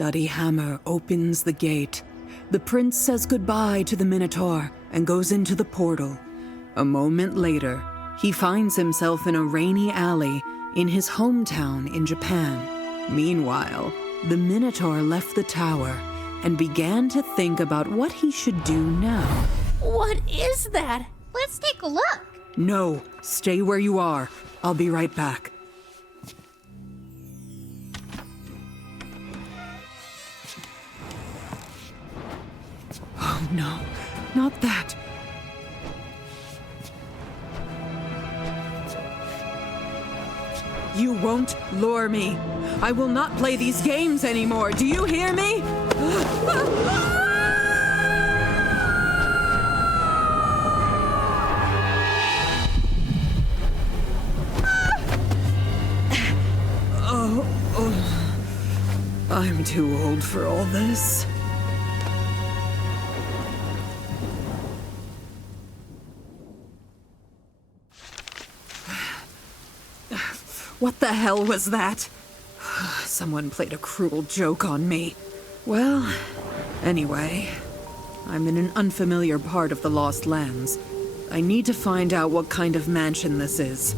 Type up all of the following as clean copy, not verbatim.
Duddy Hammer opens the gate. The prince says goodbye to the Minotaur and goes into the portal. A moment later, he finds himself in a rainy alley in his hometown in Japan. Meanwhile, the Minotaur left the tower and began to think about what he should do now. What is that? Let's take a look. No, stay where you are. I'll be right back. Oh no, not that. You won't lure me. I will not play these games anymore. Do you hear me? I'm too old for all this. What the hell was that? Someone played a cruel joke on me. Well, anyway, I'm in an unfamiliar part of the Lost Lands. I need to find out what kind of mansion this is.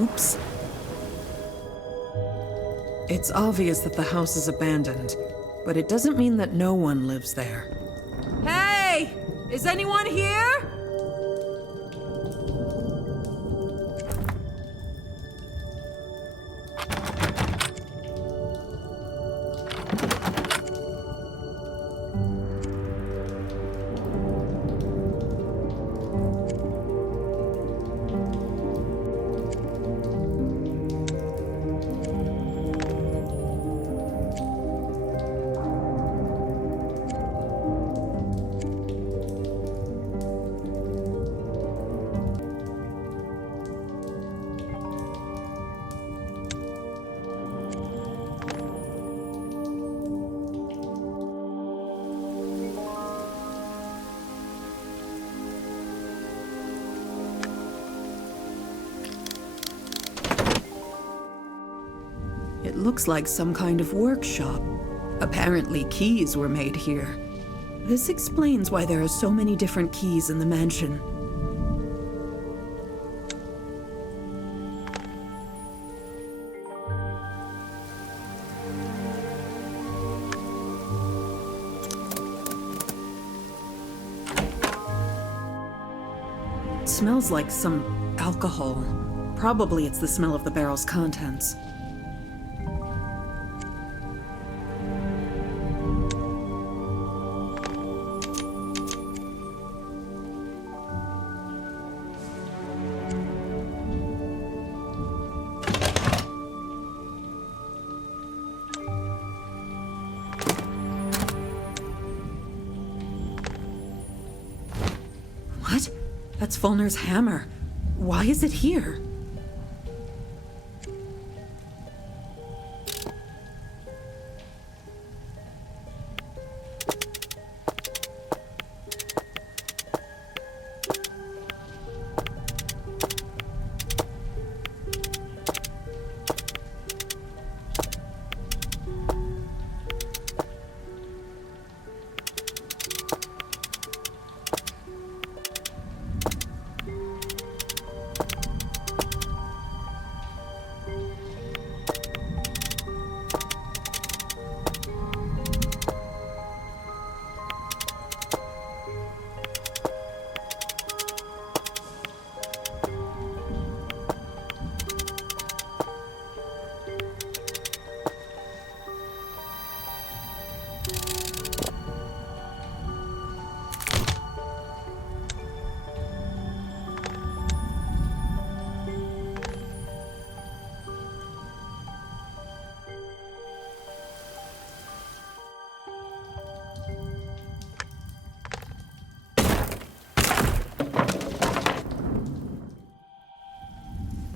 Oops. It's obvious that the house is abandoned, but it doesn't mean that no one lives there. Hey! Is anyone here? It looks like some kind of workshop. Apparently keys were made here. This explains why there are so many different keys in the mansion. It smells like some alcohol. Probably it's the smell of the barrel's contents. What? That's Fulner's hammer. Why is it here?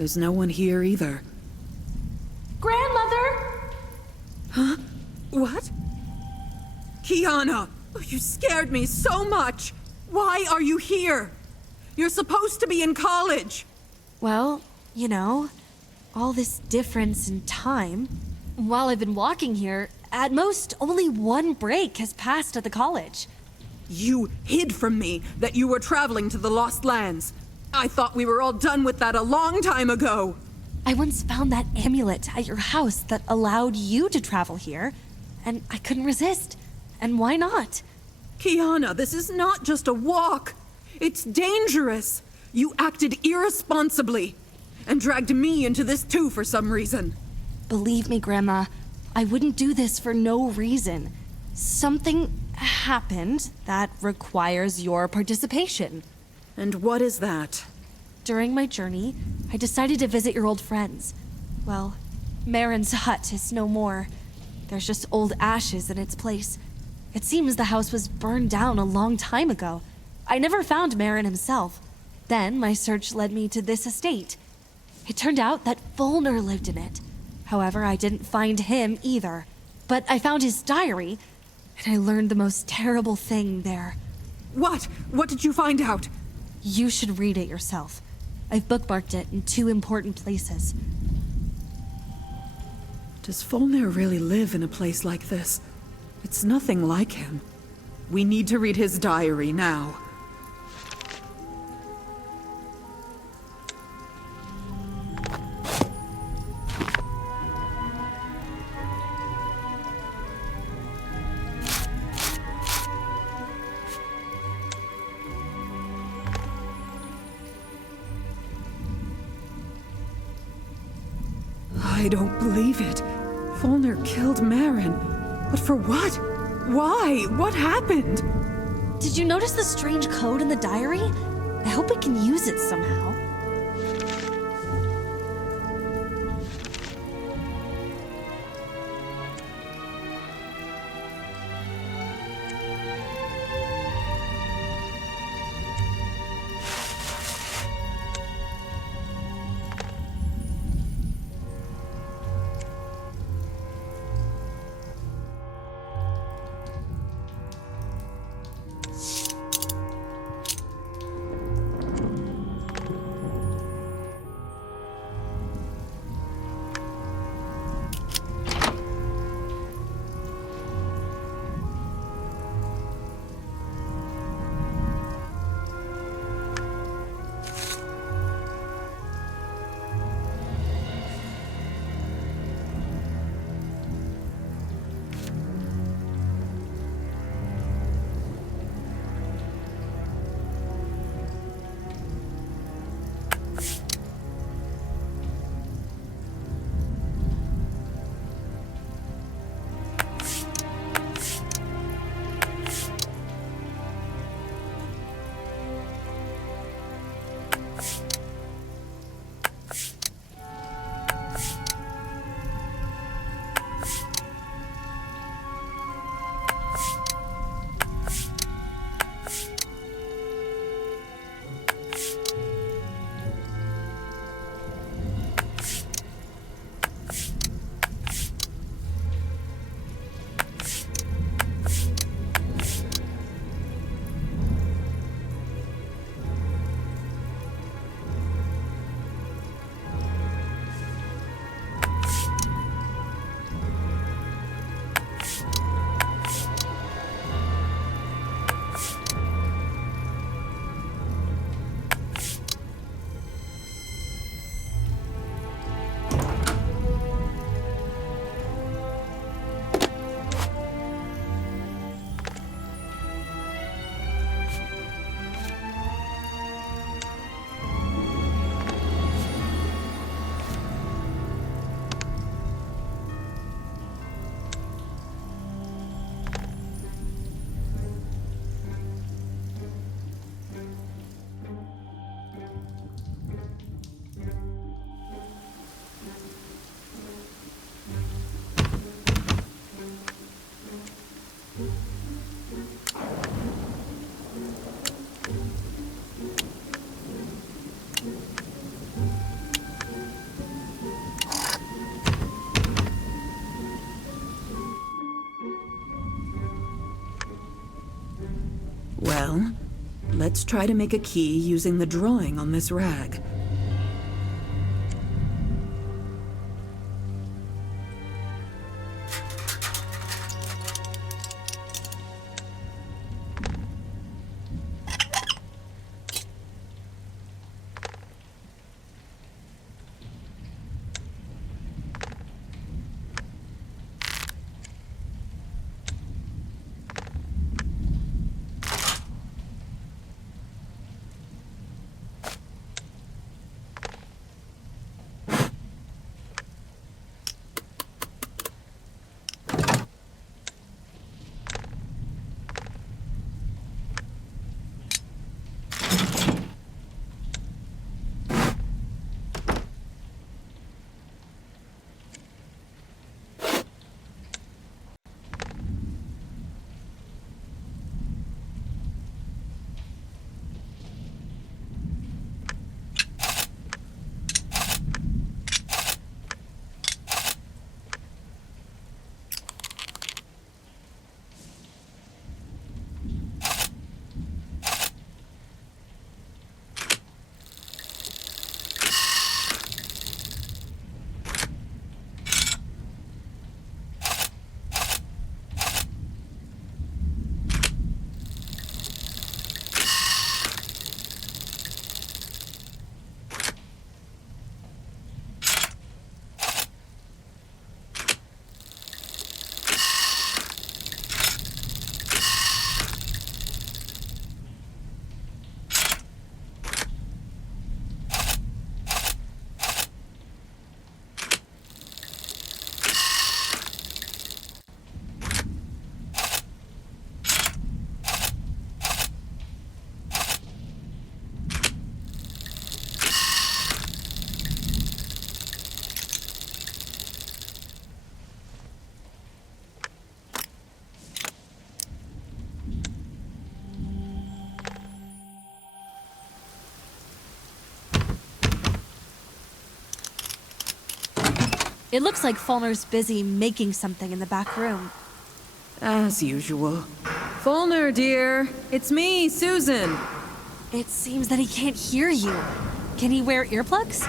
There's no one here either. Grandmother! Huh? What? Kiana! You scared me so much! Why are you here? You're supposed to be in college! Well, you know, all this difference in time. While I've been walking here, at most only one break has passed at the college. You hid from me that you were traveling to the Lost Lands. I thought we were all done with that a long time ago. I once found that amulet at your house that allowed you to travel here, and I couldn't resist. And why not? Kiana, this is not just a walk. It's dangerous. You acted irresponsibly and dragged me into this too for some reason. Believe me, Grandma, I wouldn't do this for no reason. Something happened that requires your participation. And what is that? During my journey, I decided to visit your old friends. Well, Marin's hut is no more. There's just old ashes in its place. It seems the house was burned down a long time ago. I never found Marin himself. Then my search led me to this estate. It turned out that Volner lived in it. However, I didn't find him either. But I found his diary, and I learned the most terrible thing there. What? What did you find out? You should read it yourself. I've bookmarked it in 2 important places. Does Volner really live in a place like this? It's nothing like him. We need to read his diary now. I don't believe it. Volner killed Marin. But for what? Why? What happened? Did you notice the strange code in the diary? I hope we can use it somehow. Well, let's try to make a key using the drawing on this rag. It looks like Fulner's busy making something in the back room. As usual. Fulner, dear, it's me, Susan. It seems that he can't hear you. Can he wear earplugs?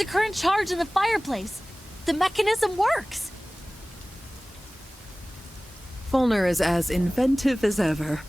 There's a current charge in the fireplace. The mechanism works. Fulner is as inventive as ever.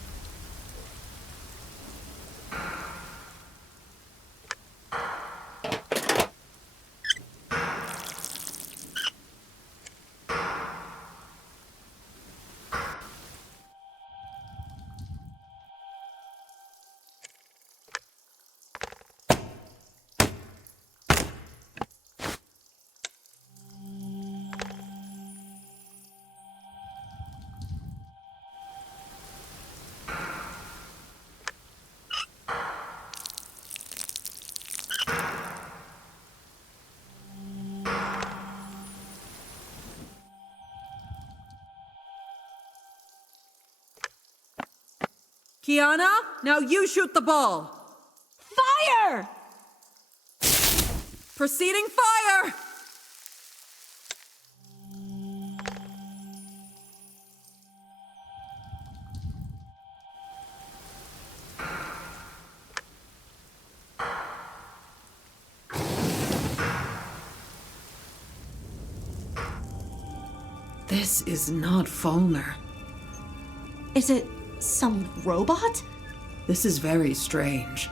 Kiana, now you shoot the ball. Fire! Proceeding fire! This is not Fulner. Is it some robot? This is very strange.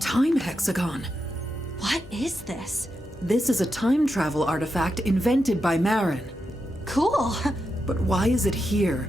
Time hexagon. What is this? This is a time travel artifact invented by Marin. Cool. But why is it here?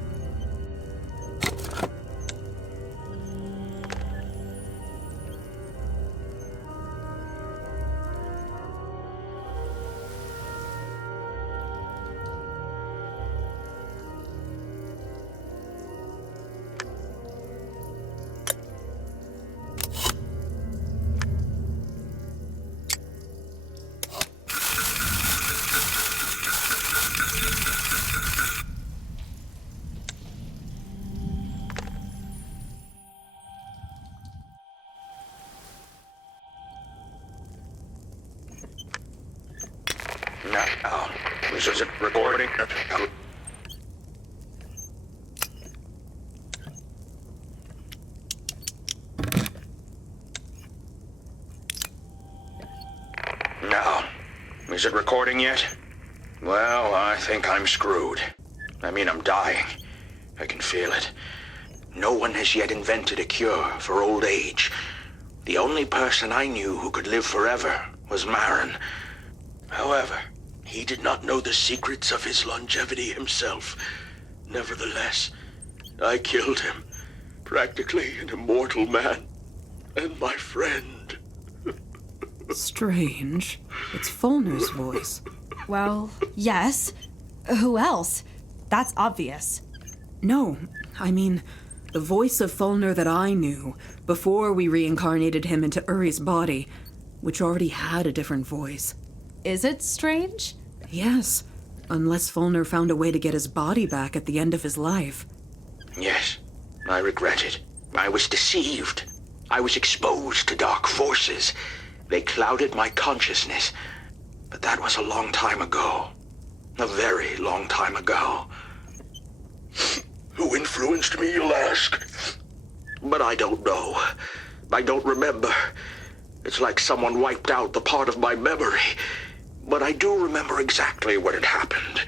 This isn't recording. Now, is it recording yet? Well, I think I'm screwed. I mean, I'm dying. I can feel it. No one has yet invented a cure for old age. The only person I knew who could live forever was Marin. However, he did not know the secrets of his longevity himself. Nevertheless, I killed him. Practically an immortal man. And my friend. Strange. It's Fulner's voice. Well, yes. Who else? That's obvious. No, I mean, the voice of Fulner that I knew before we reincarnated him into Uri's body, which already had a different voice. Is it strange? Yes, unless Fulner found a way to get his body back at the end of his life. Yes, I regret it. I was deceived. I was exposed to dark forces. They clouded my consciousness. But that was a long time ago. A very long time ago. Who influenced me, you'll ask? But I don't know. I don't remember. It's like someone wiped out the part of my memory. But I do remember exactly what had happened.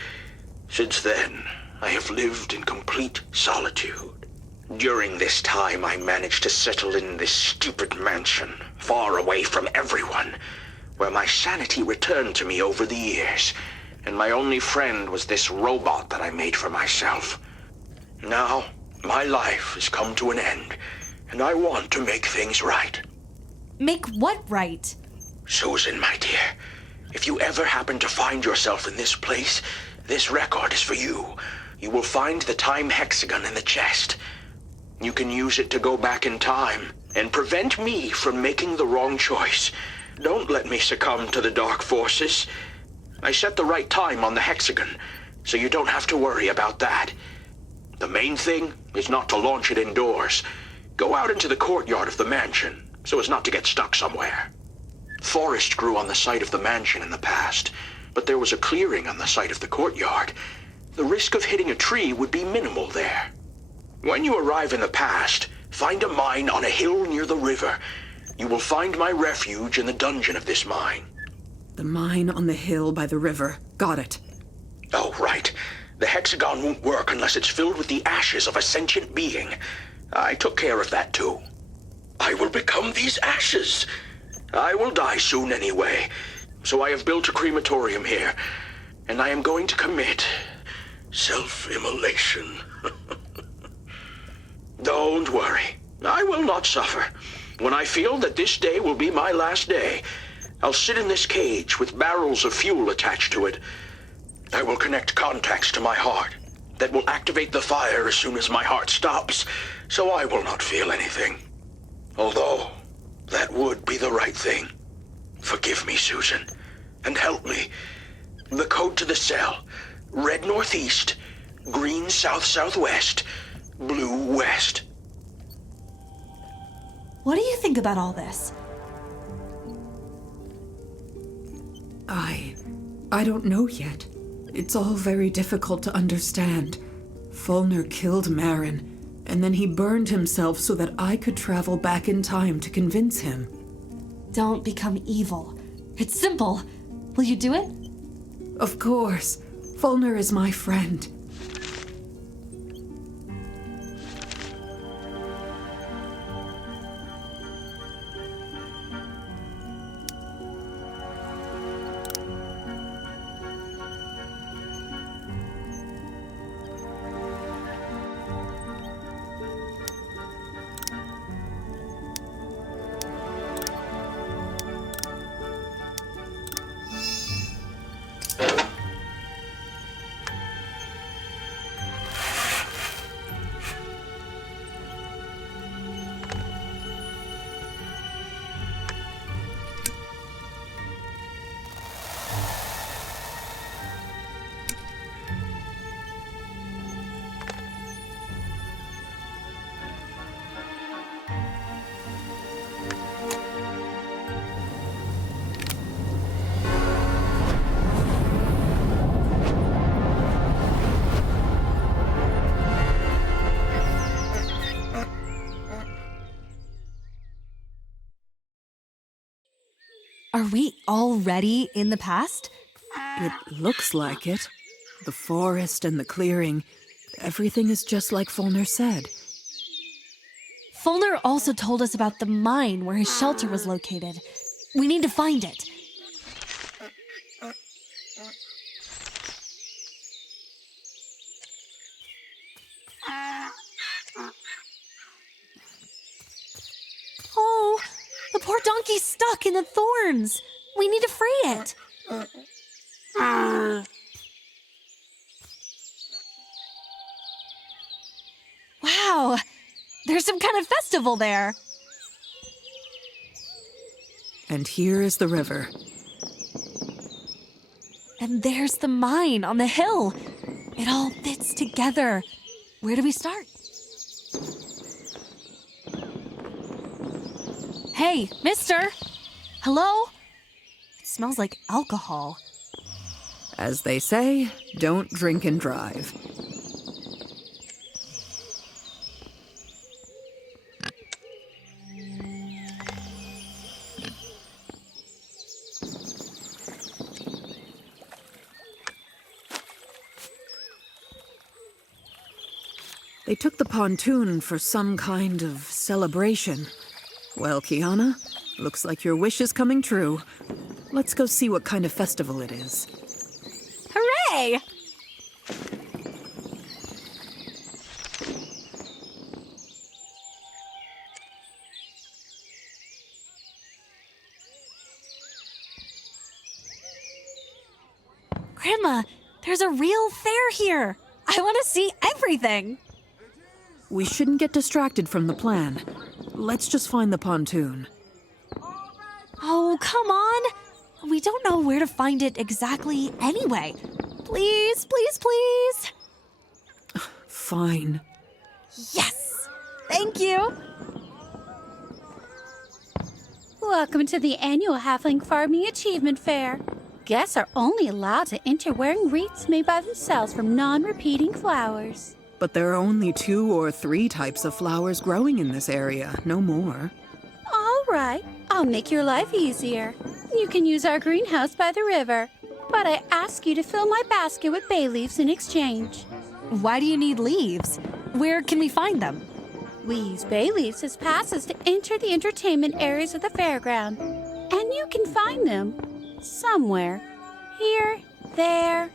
Since then, I have lived in complete solitude. During this time, I managed to settle in this stupid mansion, far away from everyone, where my sanity returned to me over the years, and my only friend was this robot that I made for myself. Now, my life has come to an end, and I want to make things right. Make what right? Susan, my dear, if you ever happen to find yourself in this place, this record is for you. You will find the time hexagon in the chest. You can use it to go back in time and prevent me from making the wrong choice. Don't let me succumb to the dark forces. I set the right time on the hexagon, so you don't have to worry about that. The main thing is not to launch it indoors. Go out into the courtyard of the mansion, so as not to get stuck somewhere. Forest grew on the site of the mansion in the past, but there was a clearing on the site of the courtyard. The risk of hitting a tree would be minimal there. When you arrive in the past, find a mine on a hill near the river. You will find my refuge in the dungeon of this mine. The mine on the hill by the river. Got it. Oh, right. The hexagon won't work unless it's filled with the ashes of a sentient being. I took care of that, too. I will become these ashes. I will die soon anyway, so I have built a crematorium here, and I am going to commit self-immolation. Don't worry. I will not suffer. When I feel that this day will be my last day, I'll sit in this cage with barrels of fuel attached to it. I will connect contacts to my heart that will activate the fire as soon as my heart stops, so I will not feel anything. Although, that would be the right thing. Forgive me, Susan, and help me. The code to the cell: red northeast, green south-southwest, blue west. What do you think about all this? I don't know yet. It's all very difficult to understand. Fulner killed Marin, and then he burned himself so that I could travel back in time to convince him. Don't become evil. It's simple. Will you do it? Of course. Fulner is my friend. Are we already in the past? It looks like it. The forest and the clearing, everything is just like Fulner said. Fulner also told us about the mine where his shelter was located. We need to find it. Oh, the poor donkey's stuck in the thorns. We need to free it. Wow, there's some kind of festival there. And here is the river. And there's the mine on the hill. It all fits together. Where do we start? Hey, mister! Hello? It smells like alcohol. As they say, don't drink and drive. They took the pontoon for some kind of celebration. Well, Kiana, looks like your wish is coming true. Let's go see what kind of festival it is. Hooray! Grandma, there's a real fair here. I want to see everything. We shouldn't get distracted from the plan. Let's just find the pontoon. Oh, come on. We don't know where to find it exactly anyway. Please, please, please. Fine. Yes! Thank you. Welcome to the annual Halfling Farming Achievement Fair. Guests are only allowed to enter wearing wreaths made by themselves from non-repeating flowers. But there are only 2 or 3 types of flowers growing in this area, no more. All right, I'll make your life easier. You can use our greenhouse by the river, but I ask you to fill my basket with bay leaves in exchange. Why do you need leaves? Where can we find them? We use bay leaves as passes to enter the entertainment areas of the fairground, and you can find them somewhere. Here, there.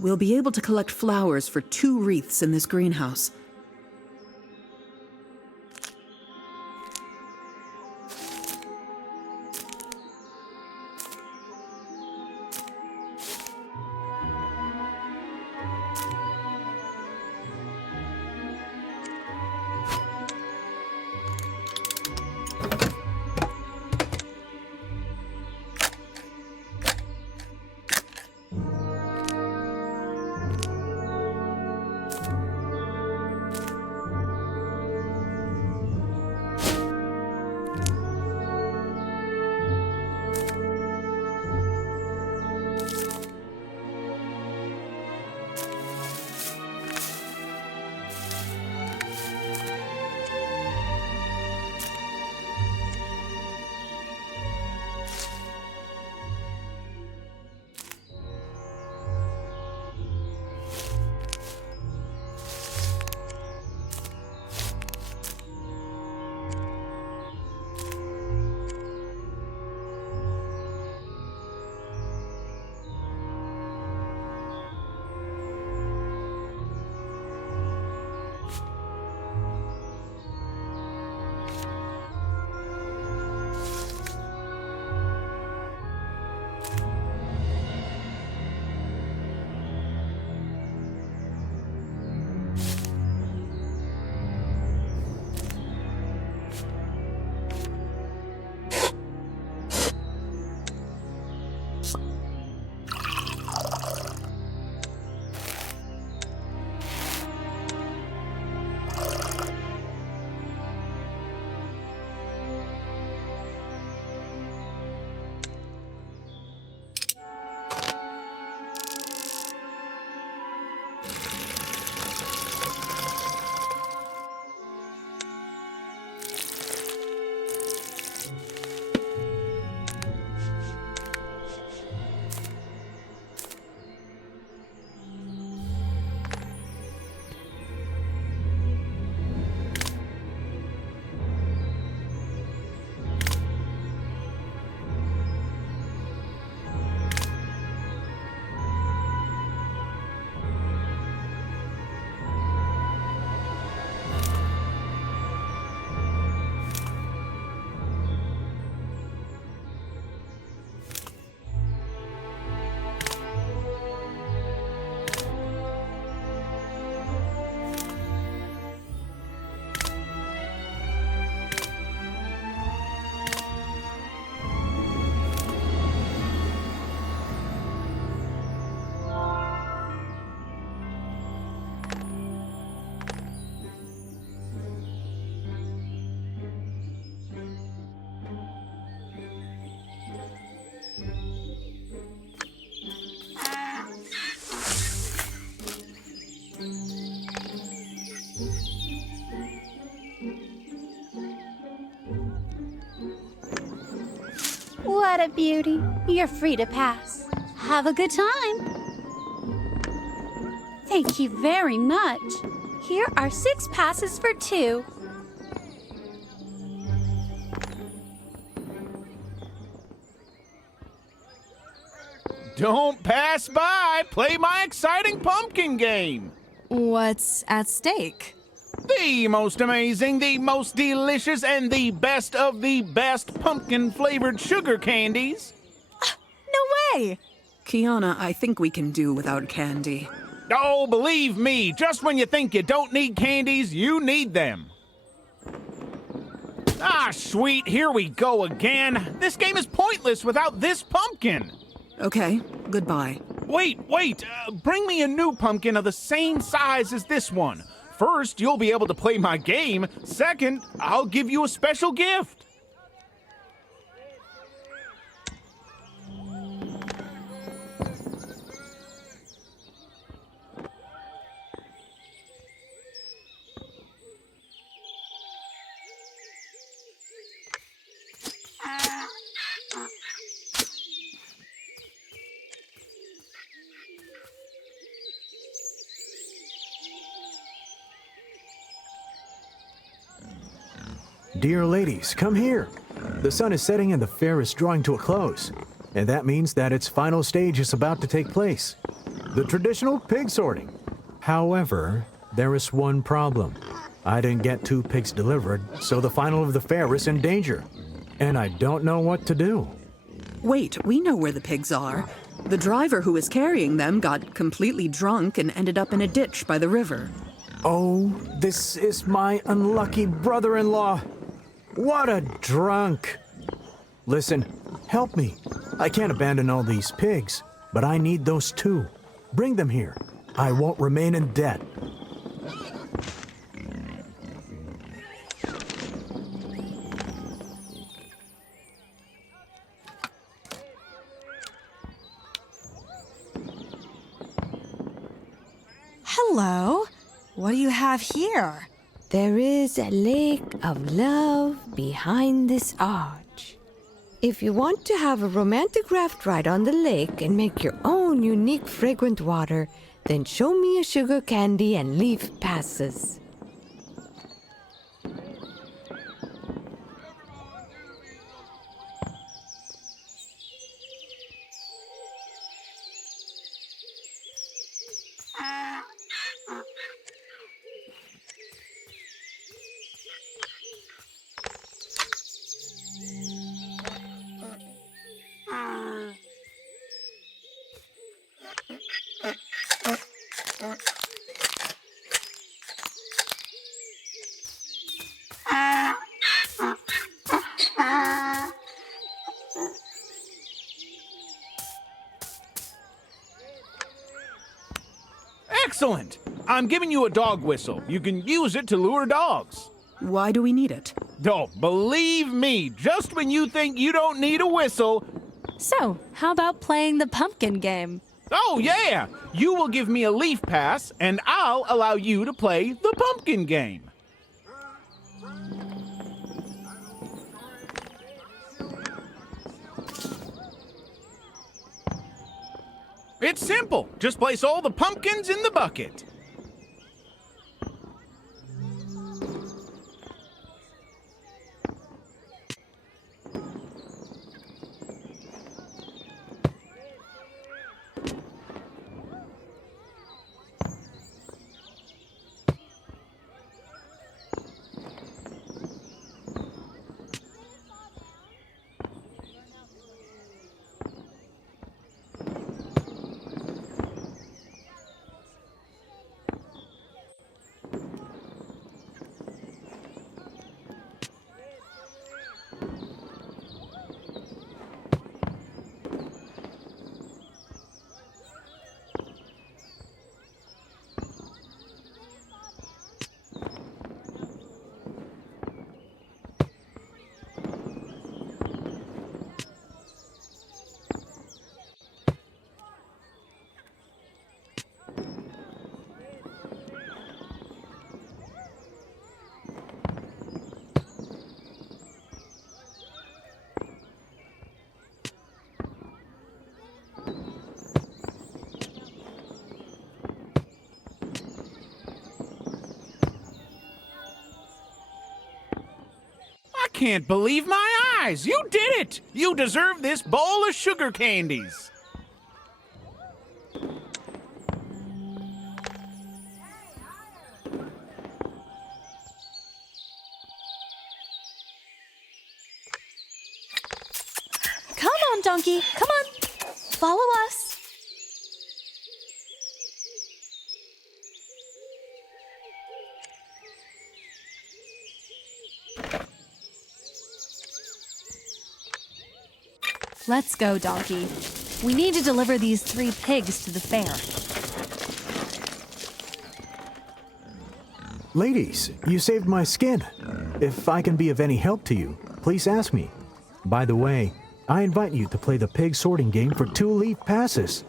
We'll be able to collect flowers for 2 wreaths in this greenhouse. What a beauty. You're free to pass. Have a good time. Thank you very much. Here are 6 passes for 2. Don't pass by. Play my exciting pumpkin game. What's at stake? The most amazing, the most delicious, and the best of the best pumpkin-flavored sugar candies. No way! Kiana, I think we can do without candy. Oh, believe me, just when you think you don't need candies, you need them. Ah, sweet, here we go again. This game is pointless without this pumpkin. Okay, goodbye. Wait, bring me a new pumpkin of the same size as this one. First, you'll be able to play my game. Second, I'll give you a special gift. Dear ladies, come here. The sun is setting and the fair is drawing to a close. And that means that its final stage is about to take place. the traditional pig sorting. However, there is one problem. I didn't get 2 pigs delivered, so the final of the fair is in danger. And I don't know what to do. Wait, we know where the pigs are. The driver who was carrying them got completely drunk and ended up in a ditch by the river. Oh, this is my unlucky brother-in-law. What a drunk. Listen, help me. I can't abandon all these pigs, but I need those 2. Bring them here. I won't remain in debt. Hello. What do you have here? There is a lake of love behind this arch. If you want to have a romantic raft ride on the lake and make your own unique fragrant water, then show me a sugar candy and leaf passes. Excellent! I'm giving you a dog whistle. You can use it to lure dogs. Why do we need it? Oh, believe me, just when you think you don't need a whistle. So, how about playing the pumpkin game? Oh, yeah! You will give me a leaf pass, and I'll allow you to play the pumpkin game. It's simple. Just place all the pumpkins in the bucket. I can't believe my eyes! You did it! You deserve this bowl of sugar candies! Come on, donkey. Come on. Follow us. Let's go, donkey. We need to deliver these 3 pigs to the fair. Ladies, you saved my skin. If I can be of any help to you, please ask me. By the way, I invite you to play the pig sorting game for 2 leaf passes.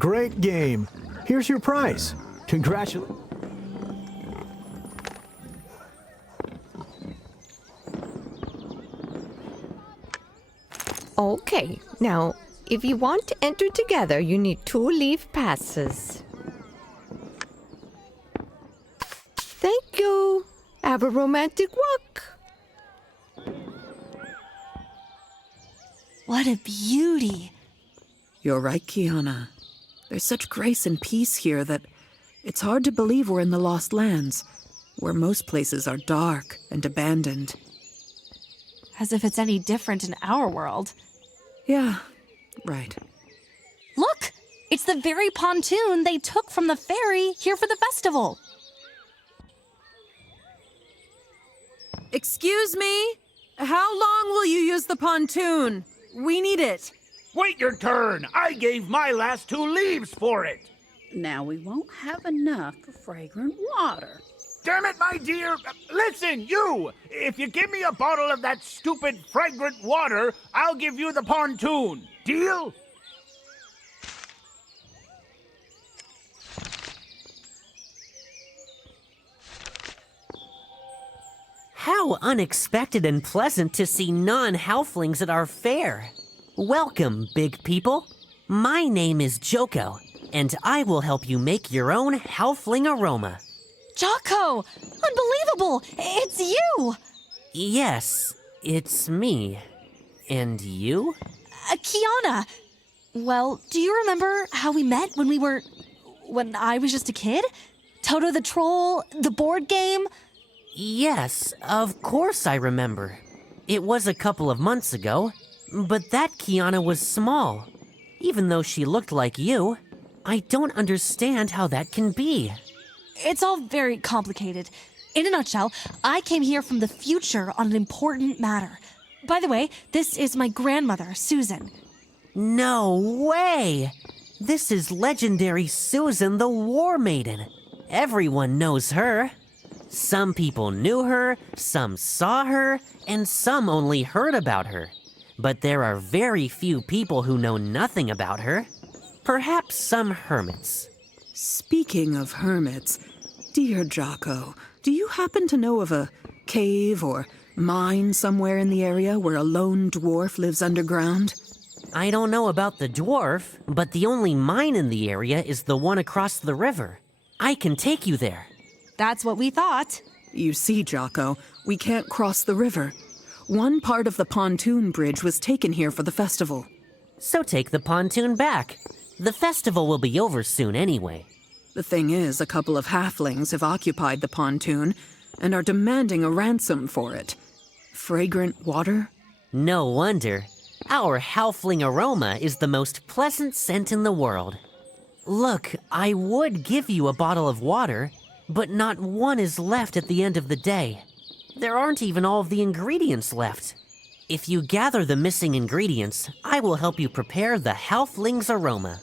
Great game. Here's your prize. Congratulations. Okay, now, if you want to enter together, you need 2 leaf passes. Thank you. Have a romantic walk. What a beauty. You're right, Kiana. There's such grace and peace here that it's hard to believe we're in the Lost Lands, where most places are dark and abandoned. As if it's any different in our world. Yeah, right. Look! It's the very pontoon they took from the ferry here for the festival. Excuse me? How long will you use the pontoon? We need it. Wait your turn. I gave my last 2 leaves for it. Now we won't have enough for fragrant water. Damn it, my dear. Listen, you. If you give me a bottle of that stupid fragrant water, I'll give you the pontoon. Deal? How unexpected and pleasant to see non-halflings at our fair. Welcome, big people. My name is Joko, and I will help you make your own halfling aroma. Jocko! Unbelievable! It's you! Yes, it's me. And you? Kiana! Well, do you remember how we met when I was just a kid? Toto the Troll, the board game? Yes, of course I remember. It was a couple of months ago, but that Kiana was small. Even though she looked like you, I don't understand how that can be. It's all very complicated. In a nutshell, I came here from the future on an important matter. By the way, this is my grandmother, Susan. No way! This is legendary Susan the War Maiden. Everyone knows her. Some people knew her, some saw her, and some only heard about her. But there are very few people who know nothing about her. Perhaps some hermits. Speaking of hermits, dear Jocko, do you happen to know of a cave or mine somewhere in the area where a lone dwarf lives underground? I don't know about the dwarf, but the only mine in the area is the one across the river. I can take you there. That's what we thought. You see, Jocko, we can't cross the river. One part of the pontoon bridge was taken here for the festival. So take the pontoon back. The festival will be over soon anyway. The thing is, a couple of halflings have occupied the pontoon and are demanding a ransom for it. Fragrant water? No wonder. Our halfling aroma is the most pleasant scent in the world. Look, I would give you a bottle of water, but not one is left at the end of the day. There aren't even all of the ingredients left. If you gather the missing ingredients, I will help you prepare the halfling's aroma.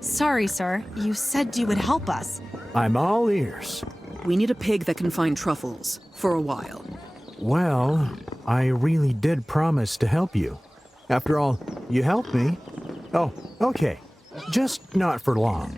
Sorry, sir. You said you would help us. I'm all ears. We need a pig that can find truffles, for a while. Well, I really did promise to help you. After all, you helped me. Oh, okay. Just not for long.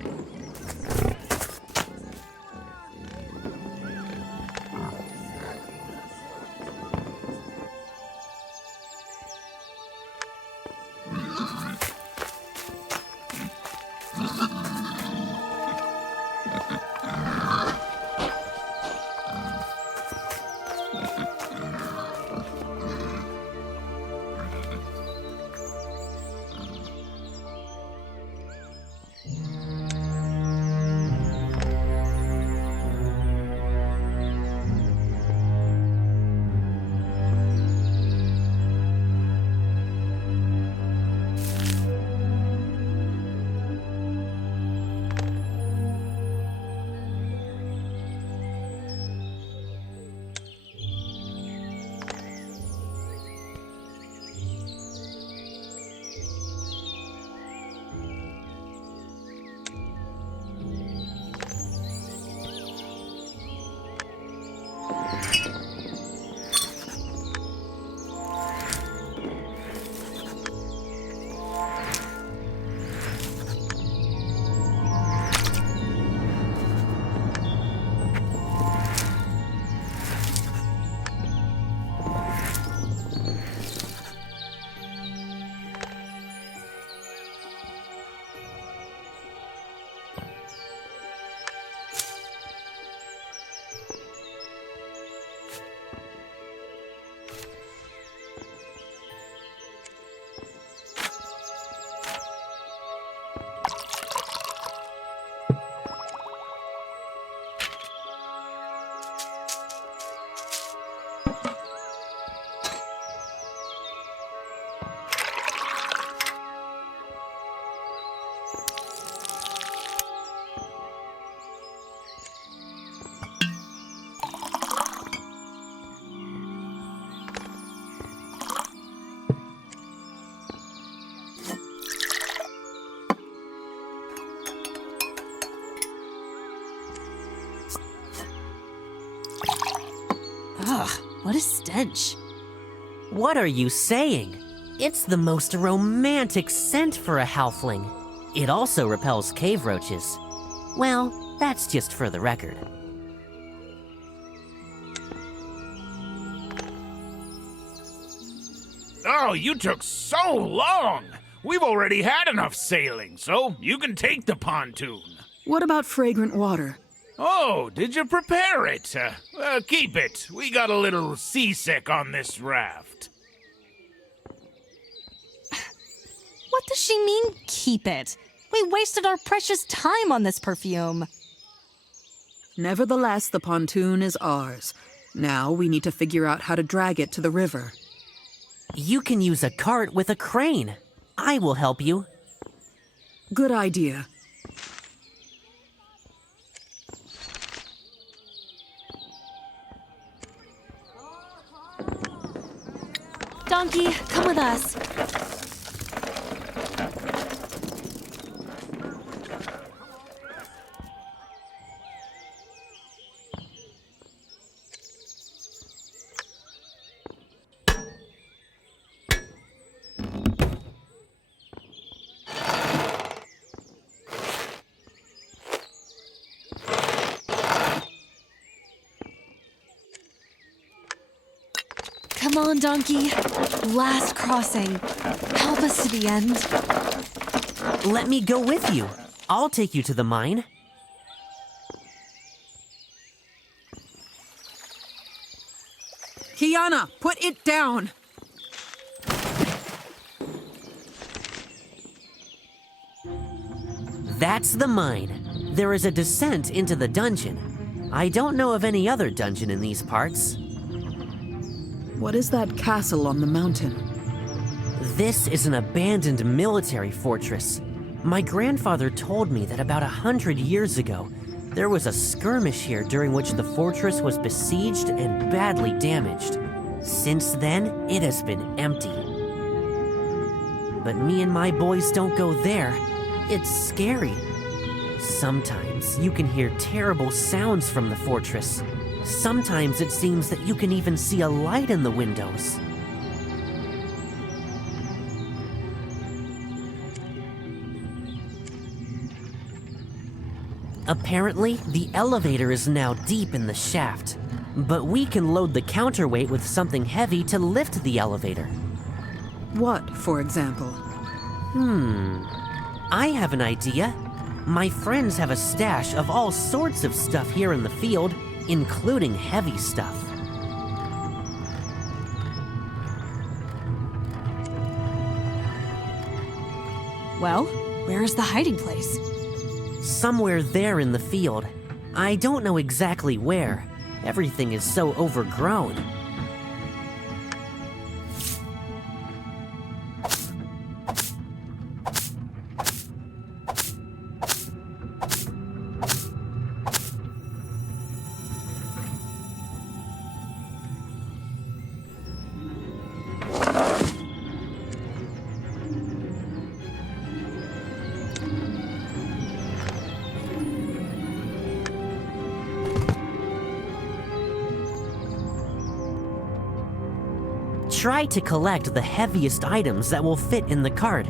stench. What are you saying? It's the most romantic scent for a halfling. It also repels cave roaches. Well, that's just for the record. Oh, you took so long! We've already had enough sailing, so you can take the pontoon. What about fragrant water? Oh, did you prepare it? Keep it. We got a little seasick on this raft. What does she mean, keep it? We wasted our precious time on this perfume. Nevertheless, the pontoon is ours. Now we need to figure out how to drag it to the river. You can use a cart with a crane. I will help you. Good idea. Donkey, come with us. Come on, Donkey. Last crossing. Help us to the end. Let me go with you. I'll take you to the mine. Kiana, put it down! That's the mine. There is a descent into the dungeon. I don't know of any other dungeon in these parts. What is that castle on the mountain? This is an abandoned military fortress. My grandfather told me that about 100 years ago, there was a skirmish here during which the fortress was besieged and badly damaged. Since then, it has been empty. But me and my boys don't go there. It's scary. Sometimes you can hear terrible sounds from the fortress. Sometimes it seems that you can even see a light in the windows. Apparently, the elevator is now deep in the shaft, but we can load the counterweight with something heavy to lift the elevator. What, for example? I have an idea. My friends have a stash of all sorts of stuff here in the field, including heavy stuff. Well, where's the hiding place? Somewhere there in the field. I don't know exactly where. Everything is so overgrown. Try to collect the heaviest items that will fit in the cart.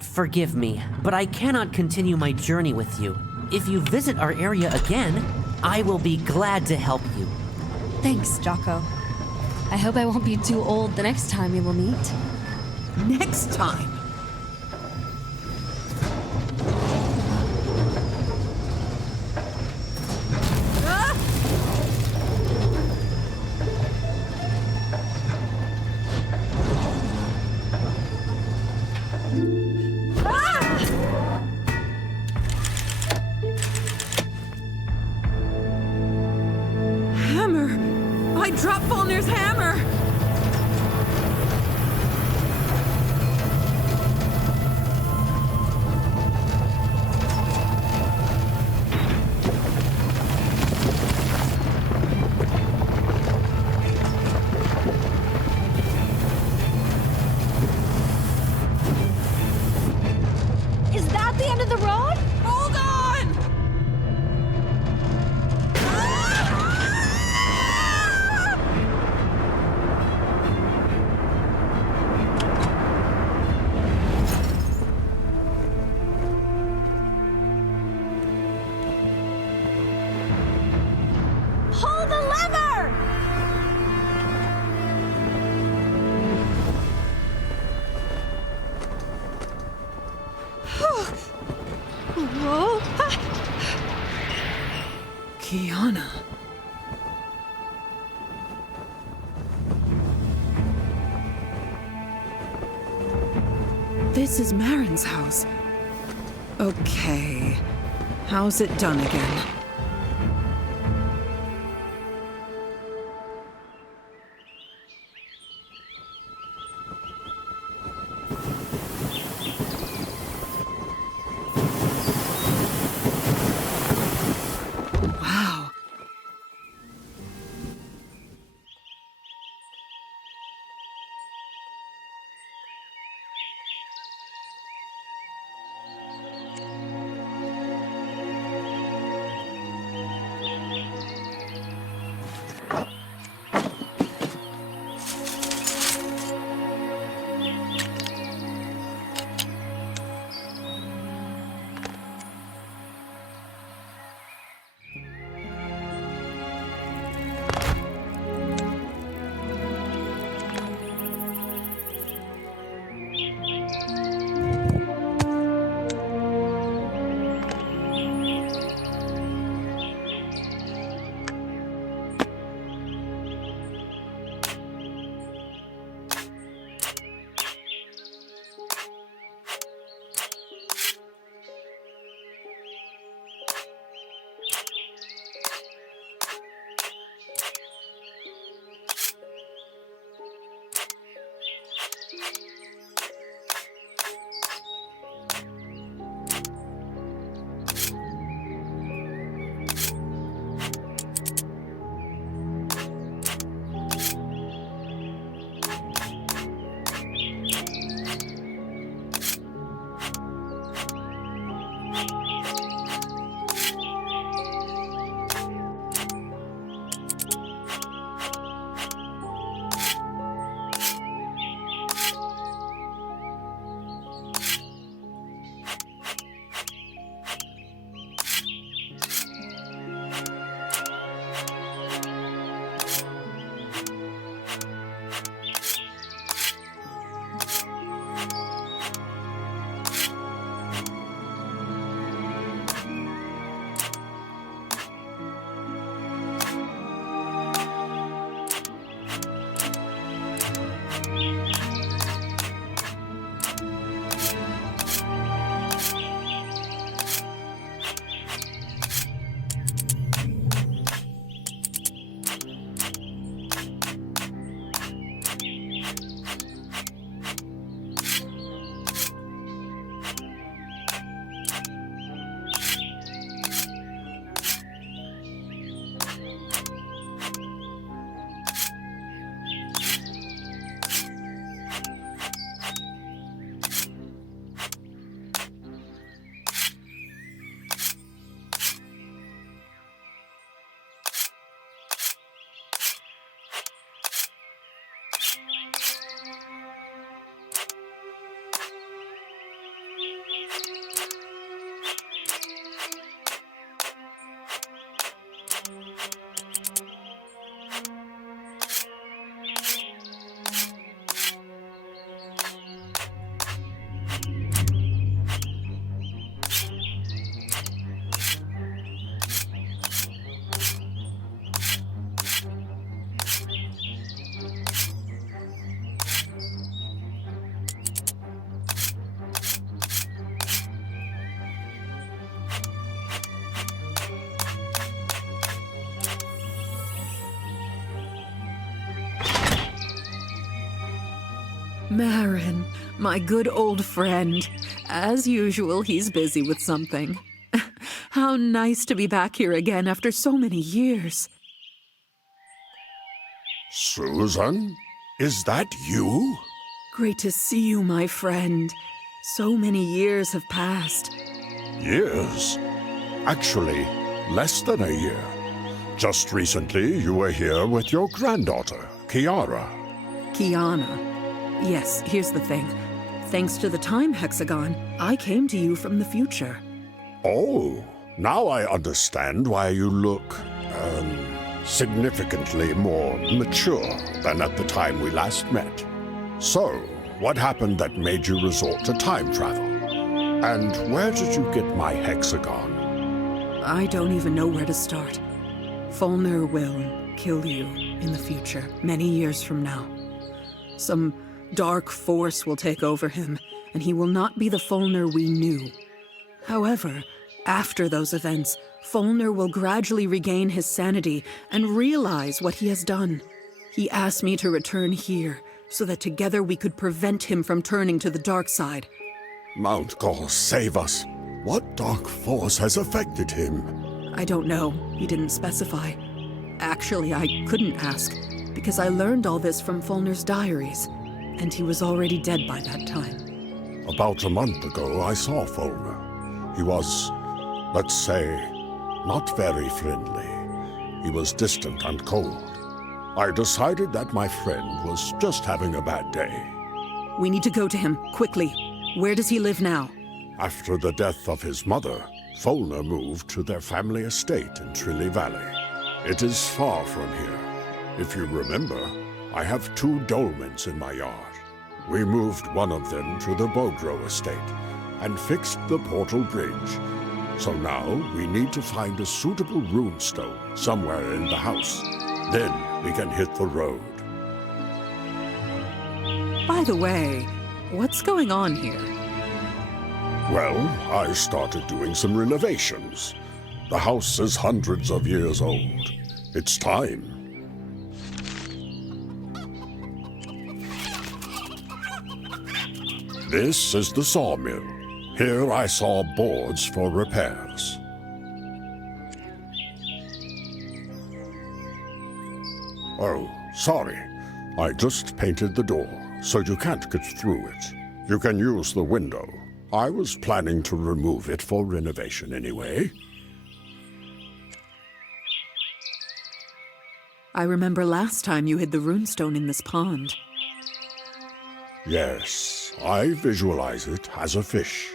Forgive me, but I cannot continue my journey with you. If you visit our area again, I will be glad to help you. Thanks, Jocko. I hope I won't be too old the next time we will meet. Next time. Hammer! I dropped Volner's hammer! Is that the end of the road? Hold on! Pull the lever! Whoa! Kiana. This is Marin's house. Okay. How's it done again? Wow. Marin, my good old friend. As usual, he's busy with something. How nice to be back here again after so many years. Susan? Is that you? Great to see you, my friend. So many years have passed. Years? Actually, less than a year. Just recently, you were here with your granddaughter, Kiara. Kiana. Yes, here's the thing. Thanks to the time hexagon, I came to you from the future. Oh, now I understand why you look, significantly more mature than at the time we last met. So, what happened that made you resort to time travel? And where did you get my hexagon? I don't even know where to start. Fulner will kill you in the future, many years from now. Some dark force will take over him, and he will not be the Fulner we knew. However, after those events, Fulner will gradually regain his sanity and realize what he has done. He asked me to return here, so that together we could prevent him from turning to the dark side. Mount Gore, save us. What dark force has affected him? I don't know. He didn't specify. Actually, I couldn't ask, because I learned all this from Fulner's diaries, and he was already dead by that time. About a month ago, I saw Fulner. He was, let's say, not very friendly. He was distant and cold. I decided that my friend was just having a bad day. We need to go to him, quickly. Where does he live now? After the death of his mother, Fulner moved to their family estate in Trilly Valley. It is far from here. If you remember, I have 2 dolmens in my yard. We moved one of them to the Bogro estate and fixed the portal bridge. So now we need to find a suitable runestone somewhere in the house. Then we can hit the road. By the way, what's going on here? Well, I started doing some renovations. The house is hundreds of years old. It's time. This is the sawmill. Here I saw boards for repairs. Oh, sorry. I just painted the door, so you can't get through it. You can use the window. I was planning to remove it for renovation anyway. I remember last time you hid the runestone in this pond. Yes, I visualize it as a fish.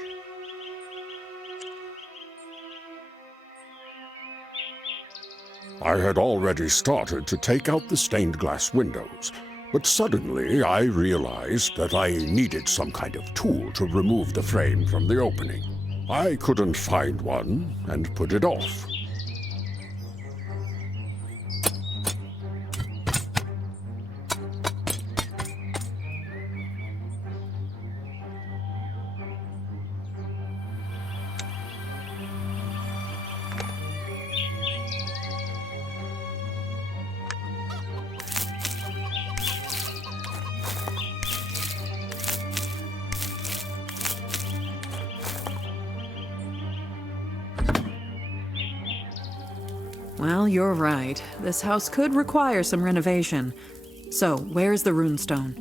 I had already started to take out the stained glass windows, but suddenly I realized that I needed some kind of tool to remove the frame from the opening. I couldn't find one and put it off. Well, you're right. This house could require some renovation. So, where's the runestone?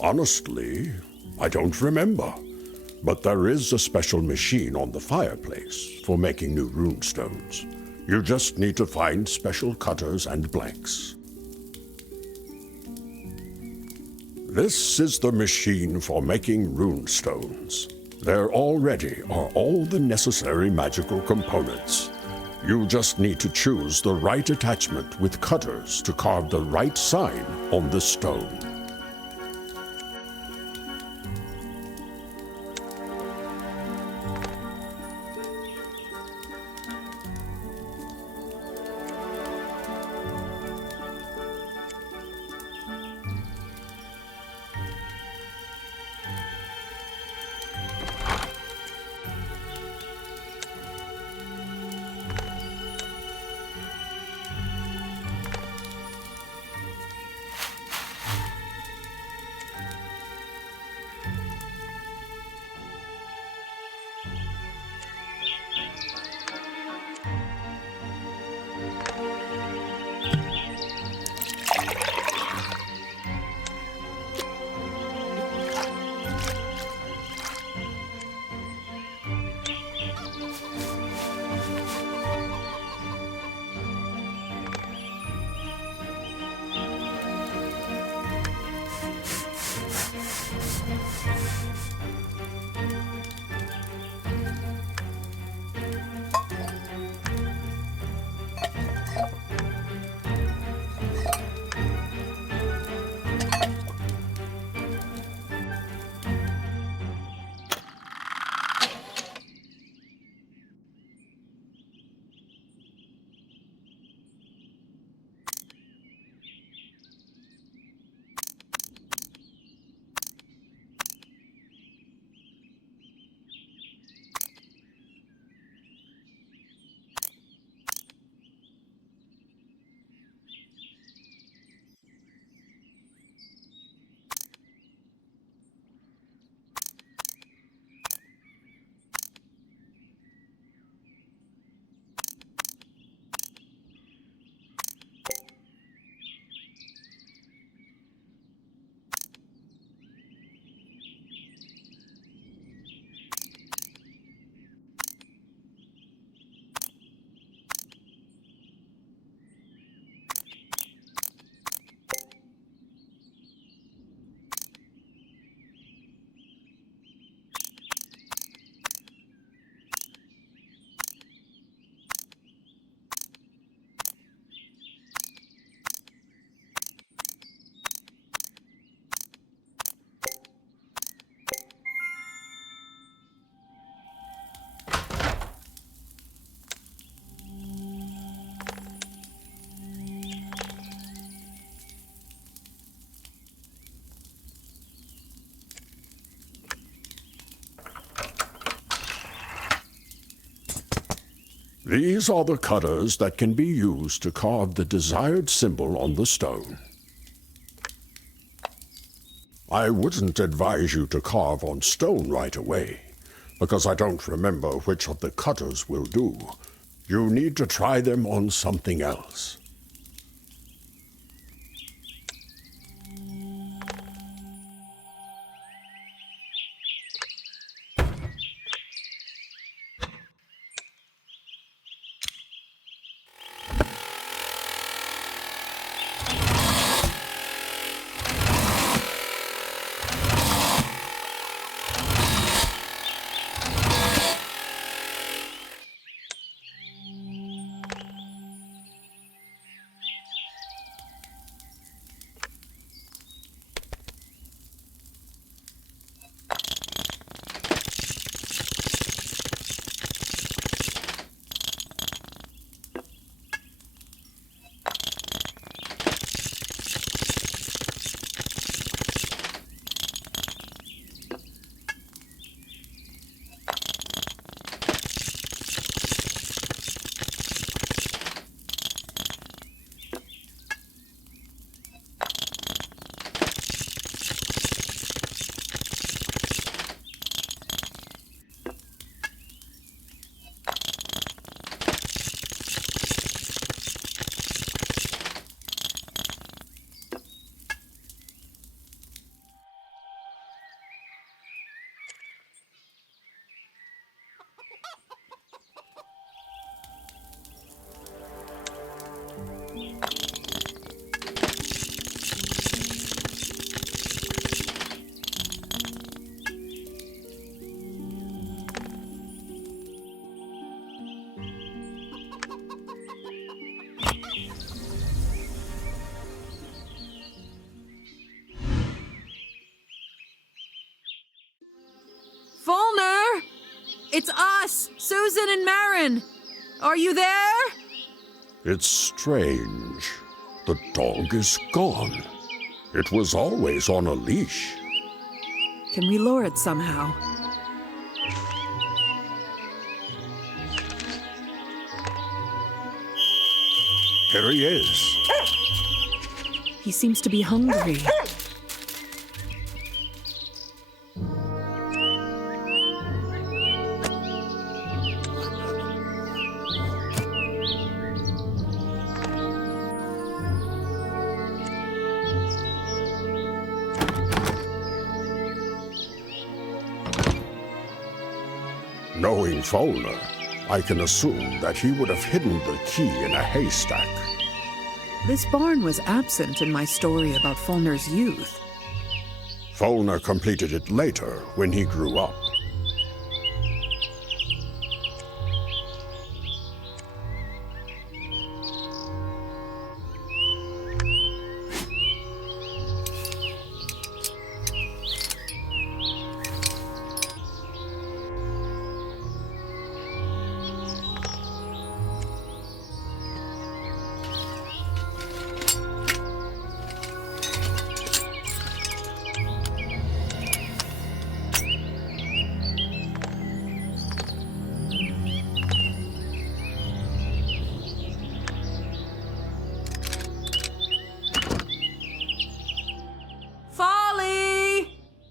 Honestly, I don't remember. But there is a special machine on the fireplace for making new runestones. You just need to find special cutters and blanks. This is the machine for making runestones. There already are all the necessary magical components. You just need to choose the right attachment with cutters to carve the right sign on the stone. These are the cutters that can be used to carve the desired symbol on the stone. I wouldn't advise you to carve on stone right away, because I don't remember which of the cutters will do. You need to try them on something else. Fulner! It's us, Susan and Marin. Are you there? It's strange. The dog is gone. It was always on a leash. Can we lure it somehow? Here he is. He seems to be hungry. Knowing Fulner, I can assume that he would have hidden the key in a haystack. This barn was absent in my story about Fulner's youth. Fulner completed it later when he grew up.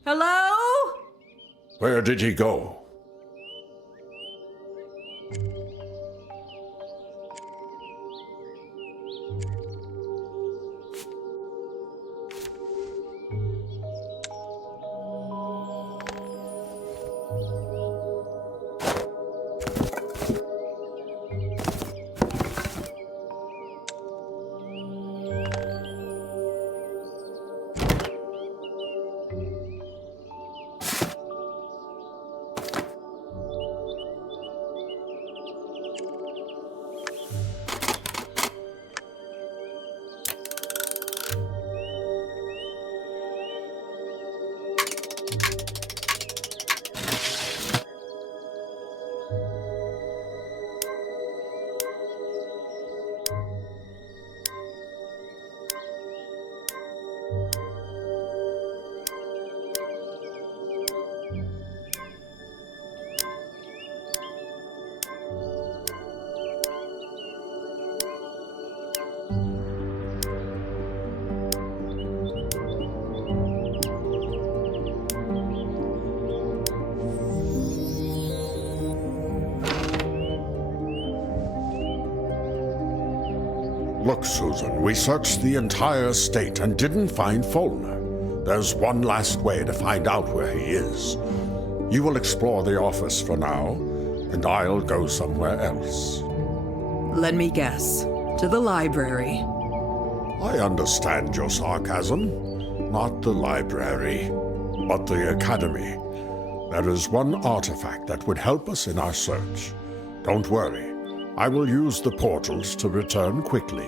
Hello? Where did he go? Look, Susan, we searched the entire estate and didn't find Folner. There's one last way to find out where he is. You will explore the office for now, and I'll go somewhere else. Let me guess. To the library. I understand your sarcasm. Not the library, but the academy. There is one artifact that would help us in our search. Don't worry. I will use the portals to return quickly.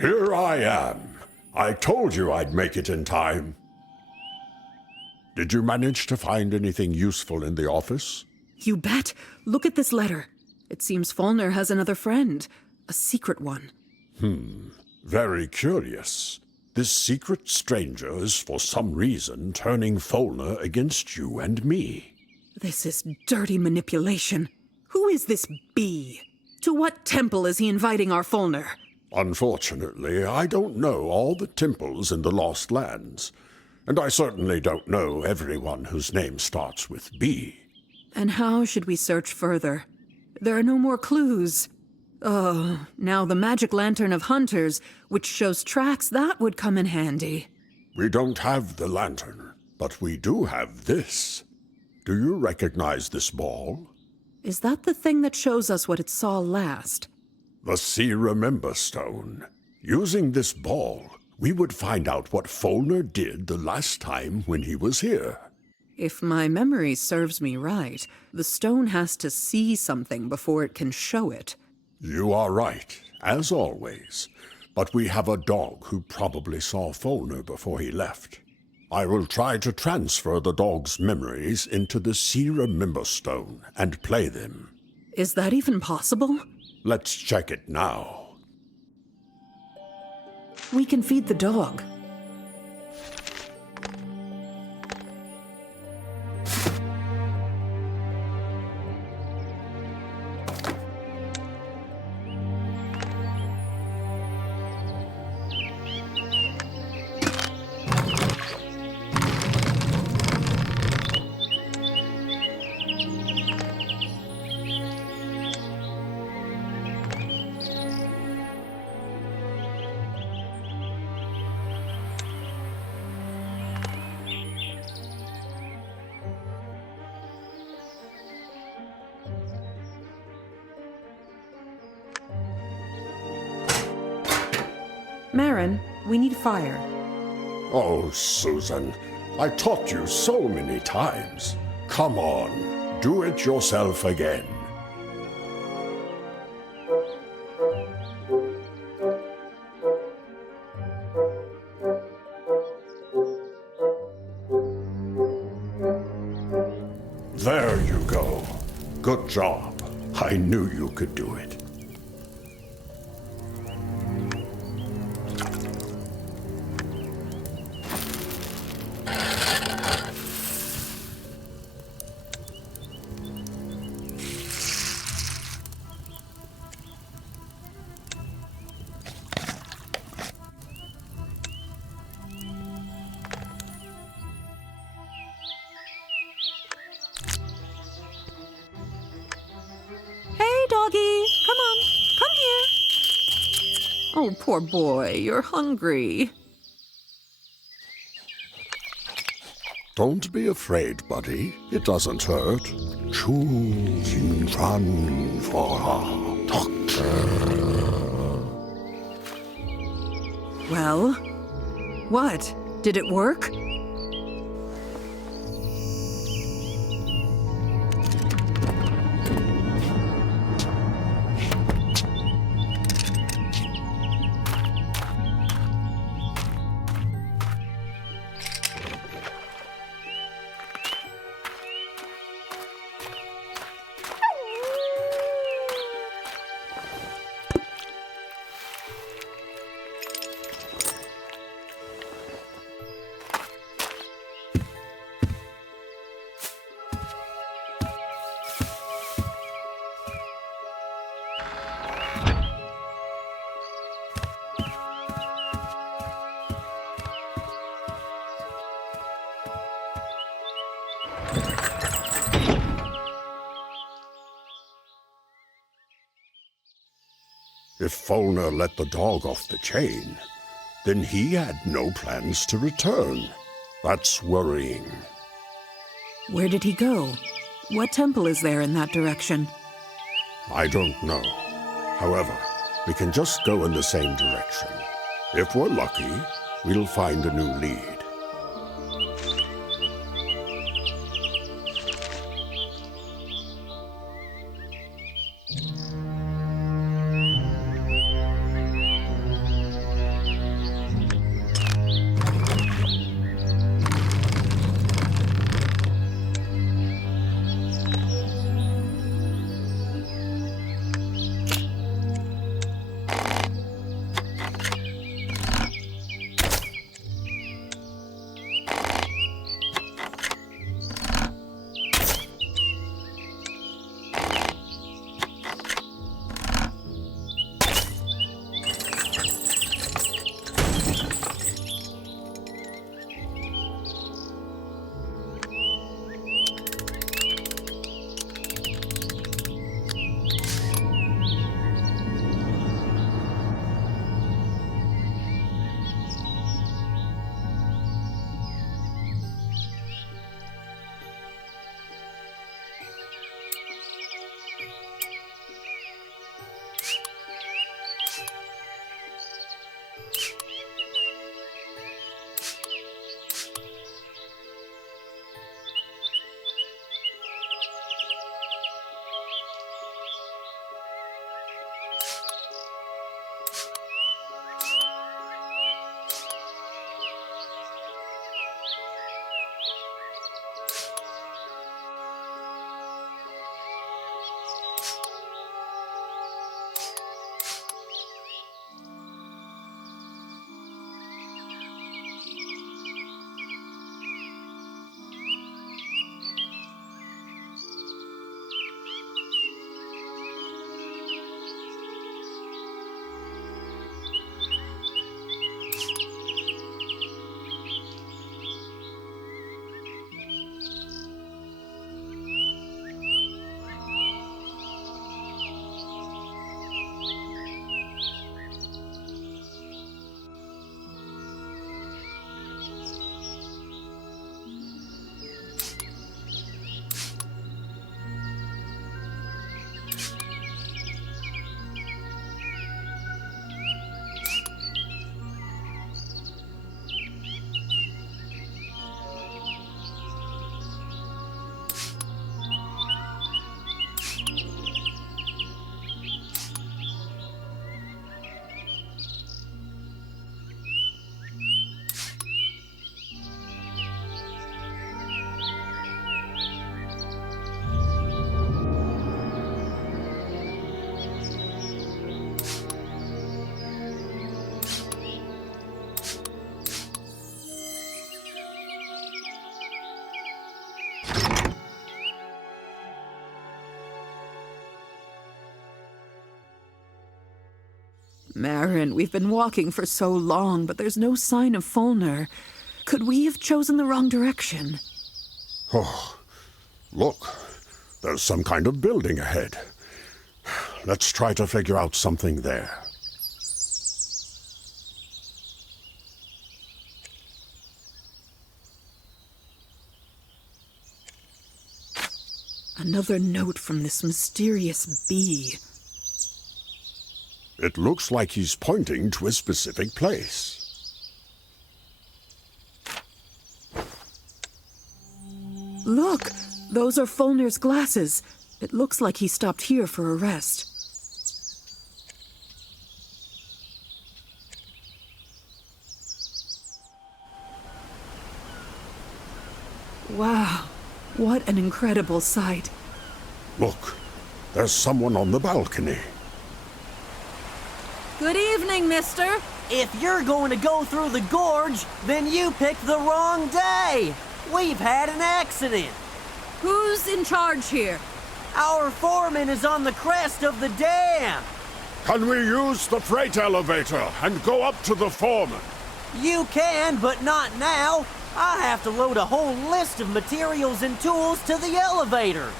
Here I am. I told you I'd make it in time. Did you manage to find anything useful in the office? You bet. Look at this letter. It seems Folner has another friend. A secret one. Very curious. This secret stranger is for some reason turning Folner against you and me. This is dirty manipulation. Who is this bee? To what temple is he inviting our Folner? Unfortunately, I don't know all the temples in the Lost Lands, and I certainly don't know everyone whose name starts with B. And how should we search further? There are no more clues. Oh, now the magic lantern of hunters, which shows tracks, that would come in handy. We don't have the lantern, but we do have this. Do you recognize this ball? Is that the thing that shows us what it saw last? The See Remember Stone. Using this ball, we would find out what Folner did the last time when he was here. If my memory serves me right, the stone has to see something before it can show it. You are right, as always. But we have a dog who probably saw Folner before he left. I will try to transfer the dog's memories into the See Remember Stone and play them. Is that even possible? Let's check it now. We can feed the dog. Marin, we need fire. Oh, Susan, I taught you so many times. Come on, do it yourself again. There you go. Good job. I knew you could do it. Hey, doggy, come on, come here. Oh, poor boy, you're hungry. Don't be afraid, buddy. It doesn't hurt. Choosing run for a doctor. Well, what? Did it work? If Folner let the dog off the chain, then he had no plans to return. That's worrying. Where did he go? What temple is there in that direction? I don't know. However, we can just go in the same direction. If we're lucky, we'll find a new lead. Marin, we've been walking for so long, but there's no sign of Fulner. Could we have chosen the wrong direction? Oh, look. There's some kind of building ahead. Let's try to figure out something there. Another note from this mysterious bee. It looks like he's pointing to a specific place. Look! Those are Fulner's glasses. It looks like he stopped here for a rest. Wow, what an incredible sight. Look, there's someone on the balcony. Good evening, mister. If you're going to go through the gorge, then you picked the wrong day. We've had an accident. Who's in charge here? Our foreman is on the crest of the dam. Can we use the freight elevator and go up to the foreman? You can, but not now. I have to load a whole list of materials and tools to the elevator.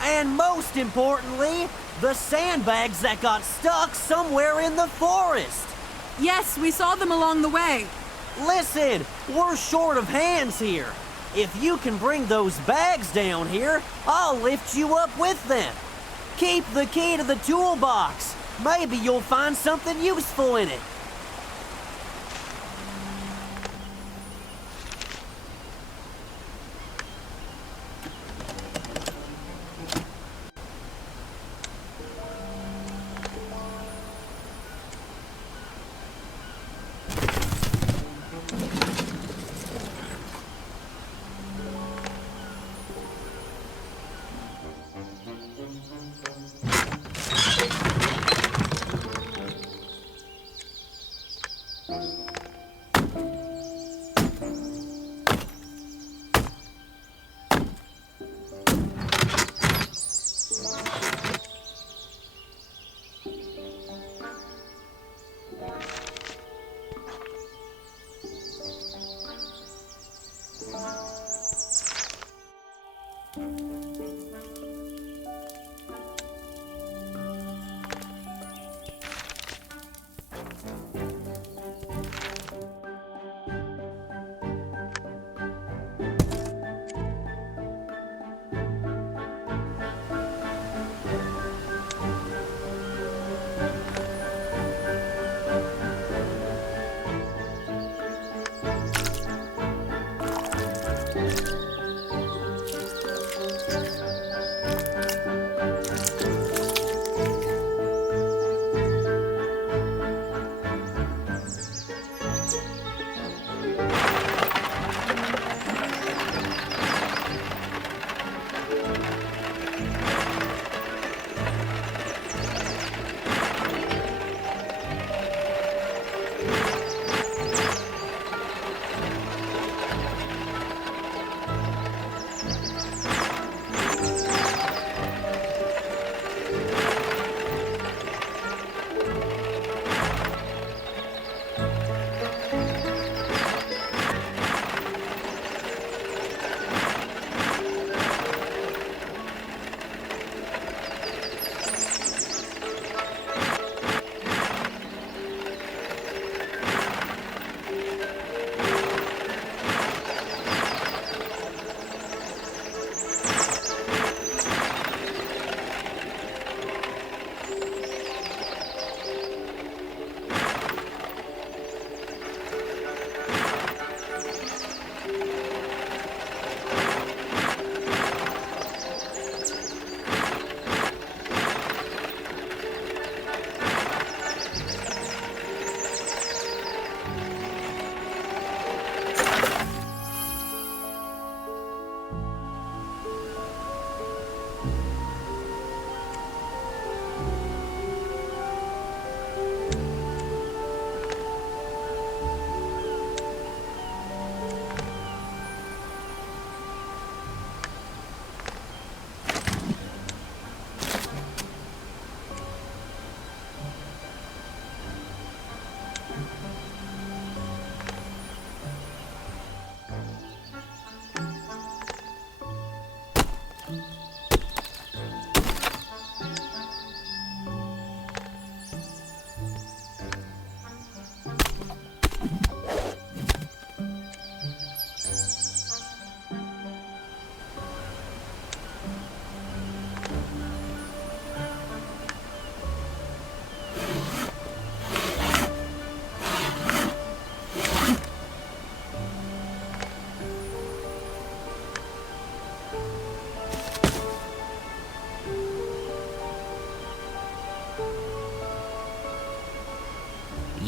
And most importantly, the sandbags that got stuck somewhere in the forest. Yes, we saw them along the way. Listen, we're short of hands here. If you can bring those bags down here, I'll lift you up with them. Keep the key to the toolbox. Maybe you'll find something useful in it.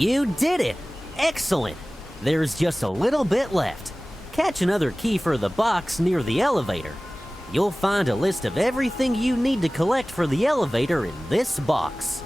You did it! Excellent! There's just a little bit left. Catch another key for the box near the elevator. You'll find a list of everything you need to collect for the elevator in this box.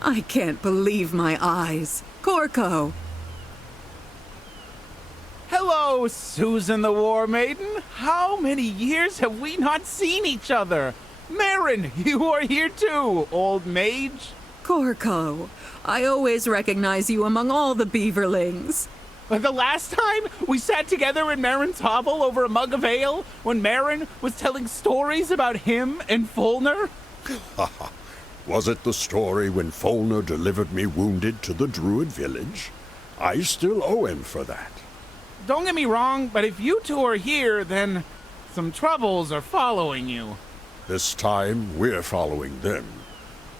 I can't believe my eyes. Corco! Hello, Susan the War Maiden. How many years have we not seen each other? Marin, you are here too, old mage. Corco, I always recognize you among all the beaverlings. But the last time we sat together in Marin's hovel over a mug of ale, when Marin was telling stories about him and Fulner? Was it the story when Fulner delivered me wounded to the Druid village? I still owe him for that. Don't get me wrong, but if you two are here, then some troubles are following you. This time, we're following them.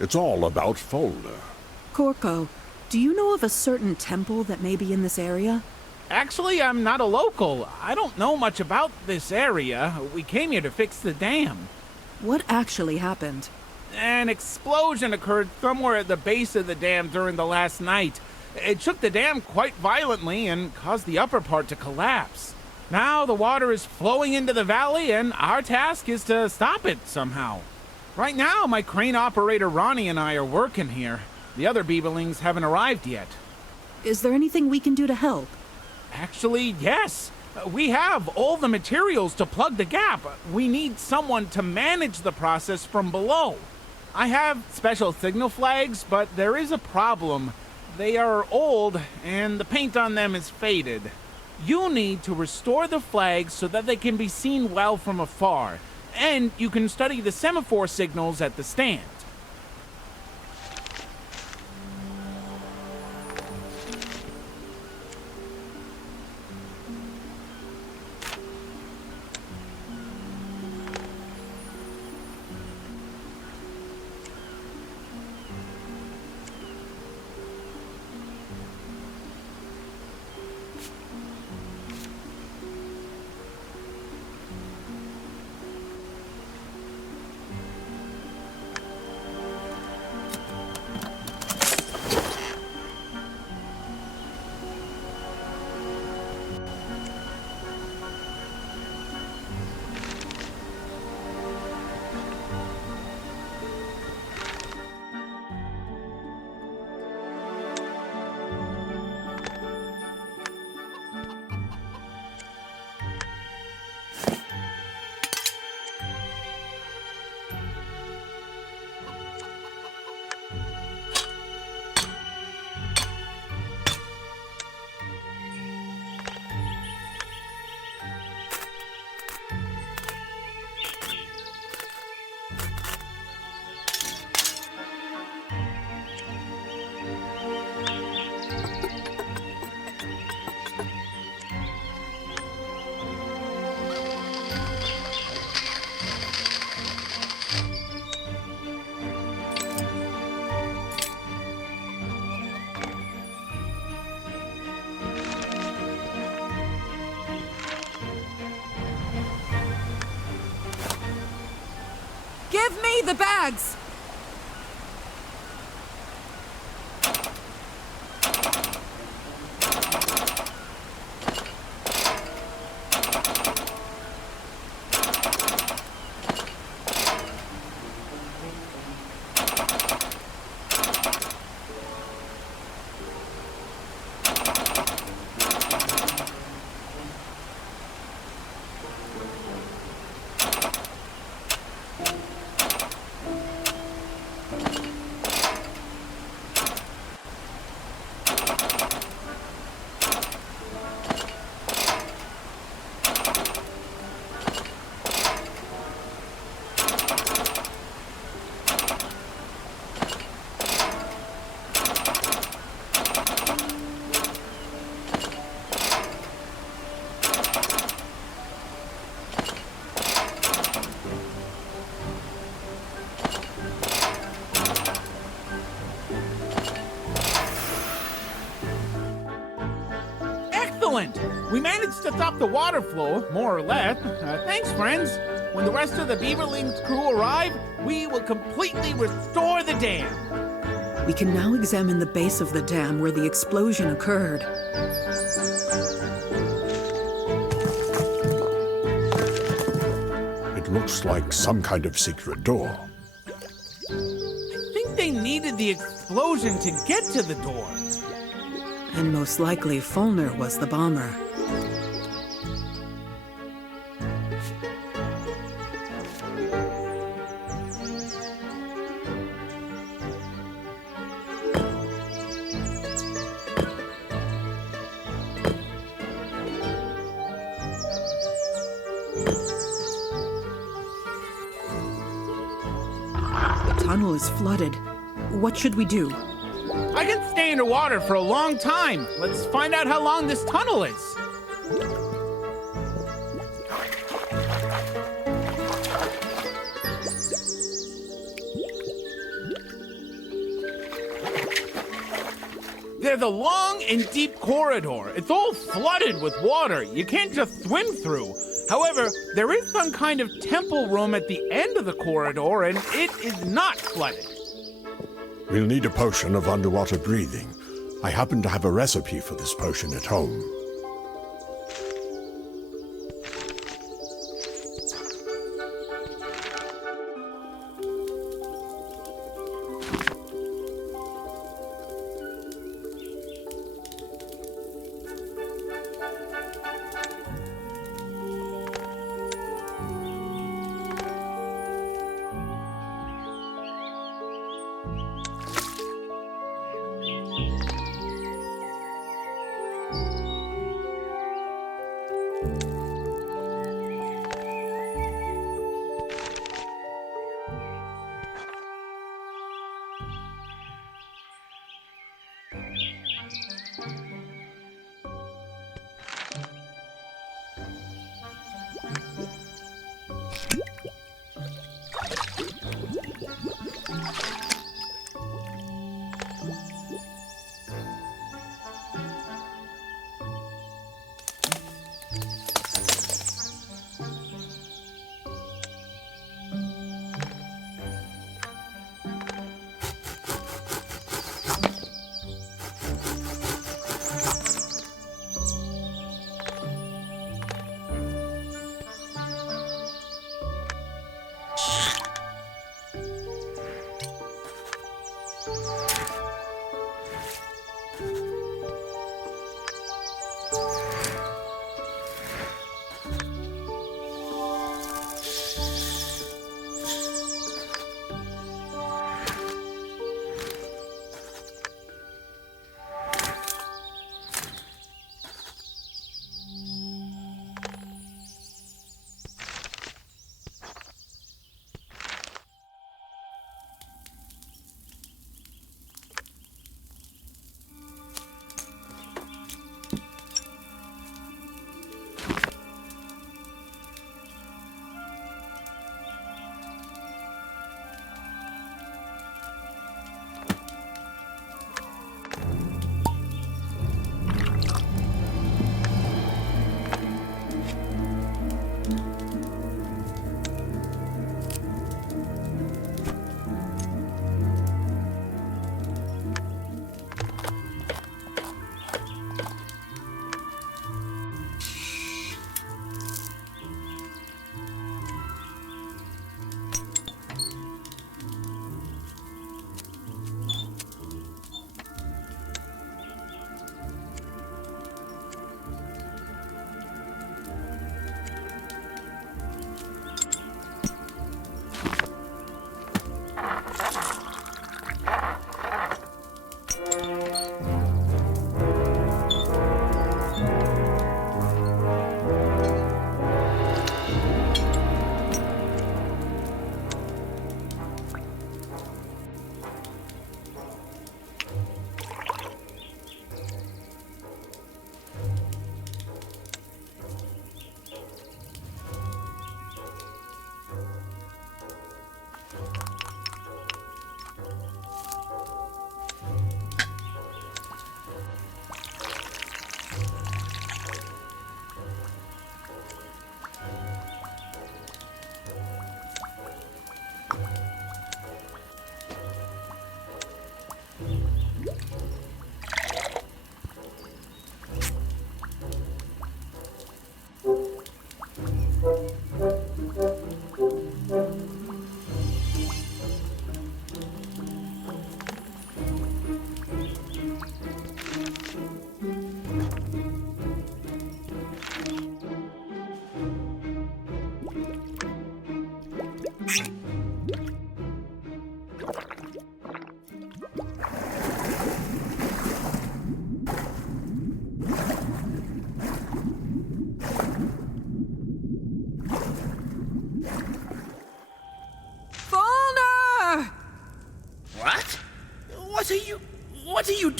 It's all about Fulner. Corco, do you know of a certain temple that may be in this area? Actually, I'm not a local. I don't know much about this area. We came here to fix the dam. What actually happened? An explosion occurred somewhere at the base of the dam during the last night. It shook the dam quite violently and caused the upper part to collapse. Now the water is flowing into the valley, and our task is to stop it somehow. Right now, my crane operator Ronnie and I are working here. The other beaverlings haven't arrived yet. Is there anything we can do to help? Actually, yes. We have all the materials to plug the gap. We need someone to manage the process from below. I have special signal flags, but there is a problem. They are old, and the paint on them is faded. You need to restore the flags so that they can be seen well from afar, and you can study the semaphore signals at the stand. the bags! Excellent! We managed to stop the water flow, more or less. Thanks, friends. When the rest of the Beaverling's crew arrive, we will completely restore the dam. We can now examine the base of the dam where the explosion occurred. It looks like some kind of secret door. I think they needed the explosion to get to the door. And most likely, Fulner was the bomber. The tunnel is flooded. What should we do? I can stay underwater for a long time. Let's find out how long this tunnel is. There's a long and deep corridor. It's all flooded with water. You can't just swim through. However, there is some kind of temple room at the end of the corridor, and it is not flooded. We'll need a potion of underwater breathing. I happen to have a recipe for this potion at home.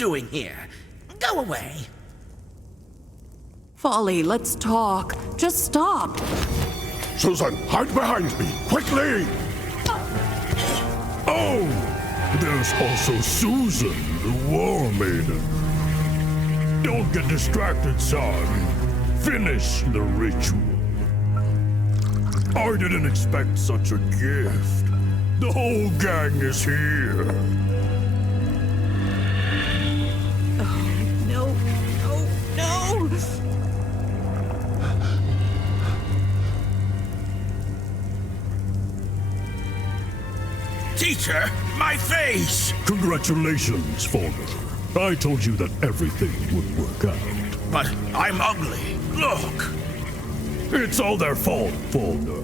doing here? Go away. Folly, let's talk. Just stop. Susan, hide behind me, quickly! Oh, there's also Susan, the war maiden. Don't get distracted, son. Finish the ritual. I didn't expect such a gift. The whole gang is here. No. Teacher, my face! Congratulations, Faulkner. I told you that everything would work out. But I'm ugly. Look! It's all their fault, Faulkner.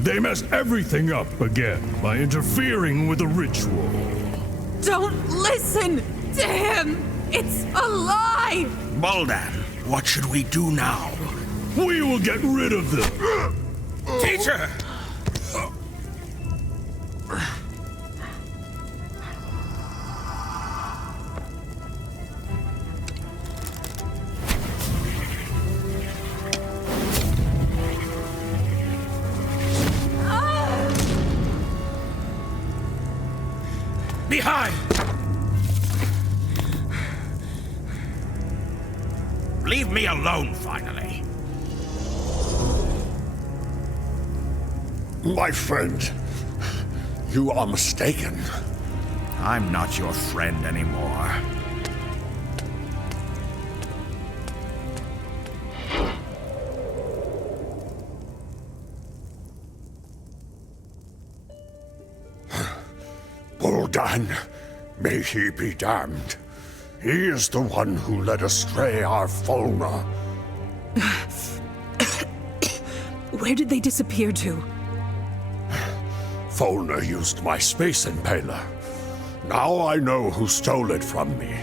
They messed everything up again by interfering with the ritual. Don't listen to him. It's a lie. Buldan, what should we do now? We will get rid of them. Teacher! Behind! Leave me alone, finally. My friend, you are mistaken. I'm not your friend anymore. Buldan, may he be damned. He is the one who led astray our Fulna. Where did they disappear to? Fulna used my space impaler. Now I know who stole it from me.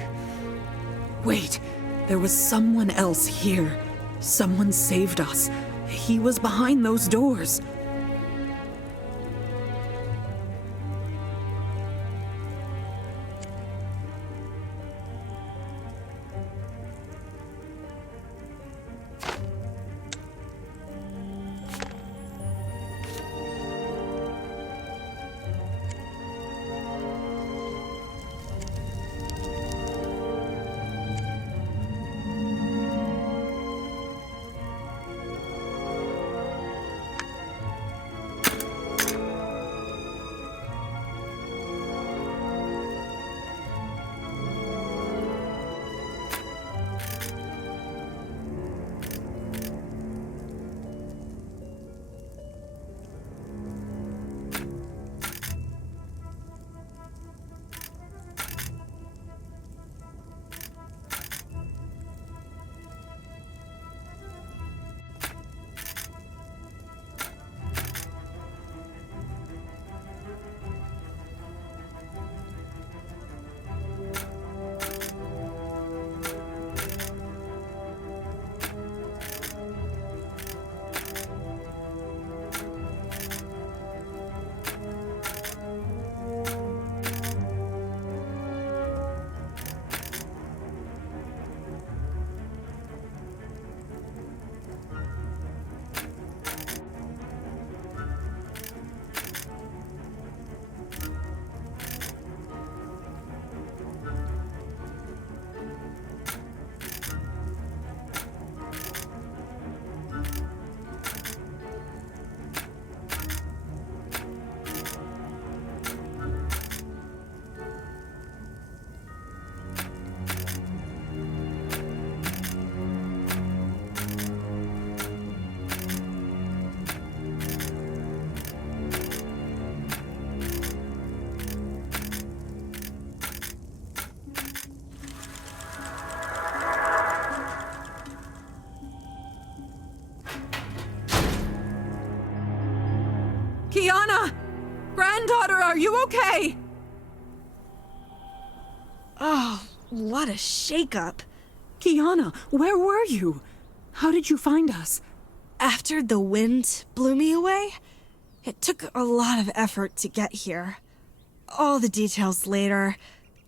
Wait, there was someone else here. Someone saved us. He was behind those doors. Kiana! Granddaughter, are you okay? Oh, what a shakeup. Kiana, where were you? How did you find us? After the wind blew me away, it took a lot of effort to get here. All the details later.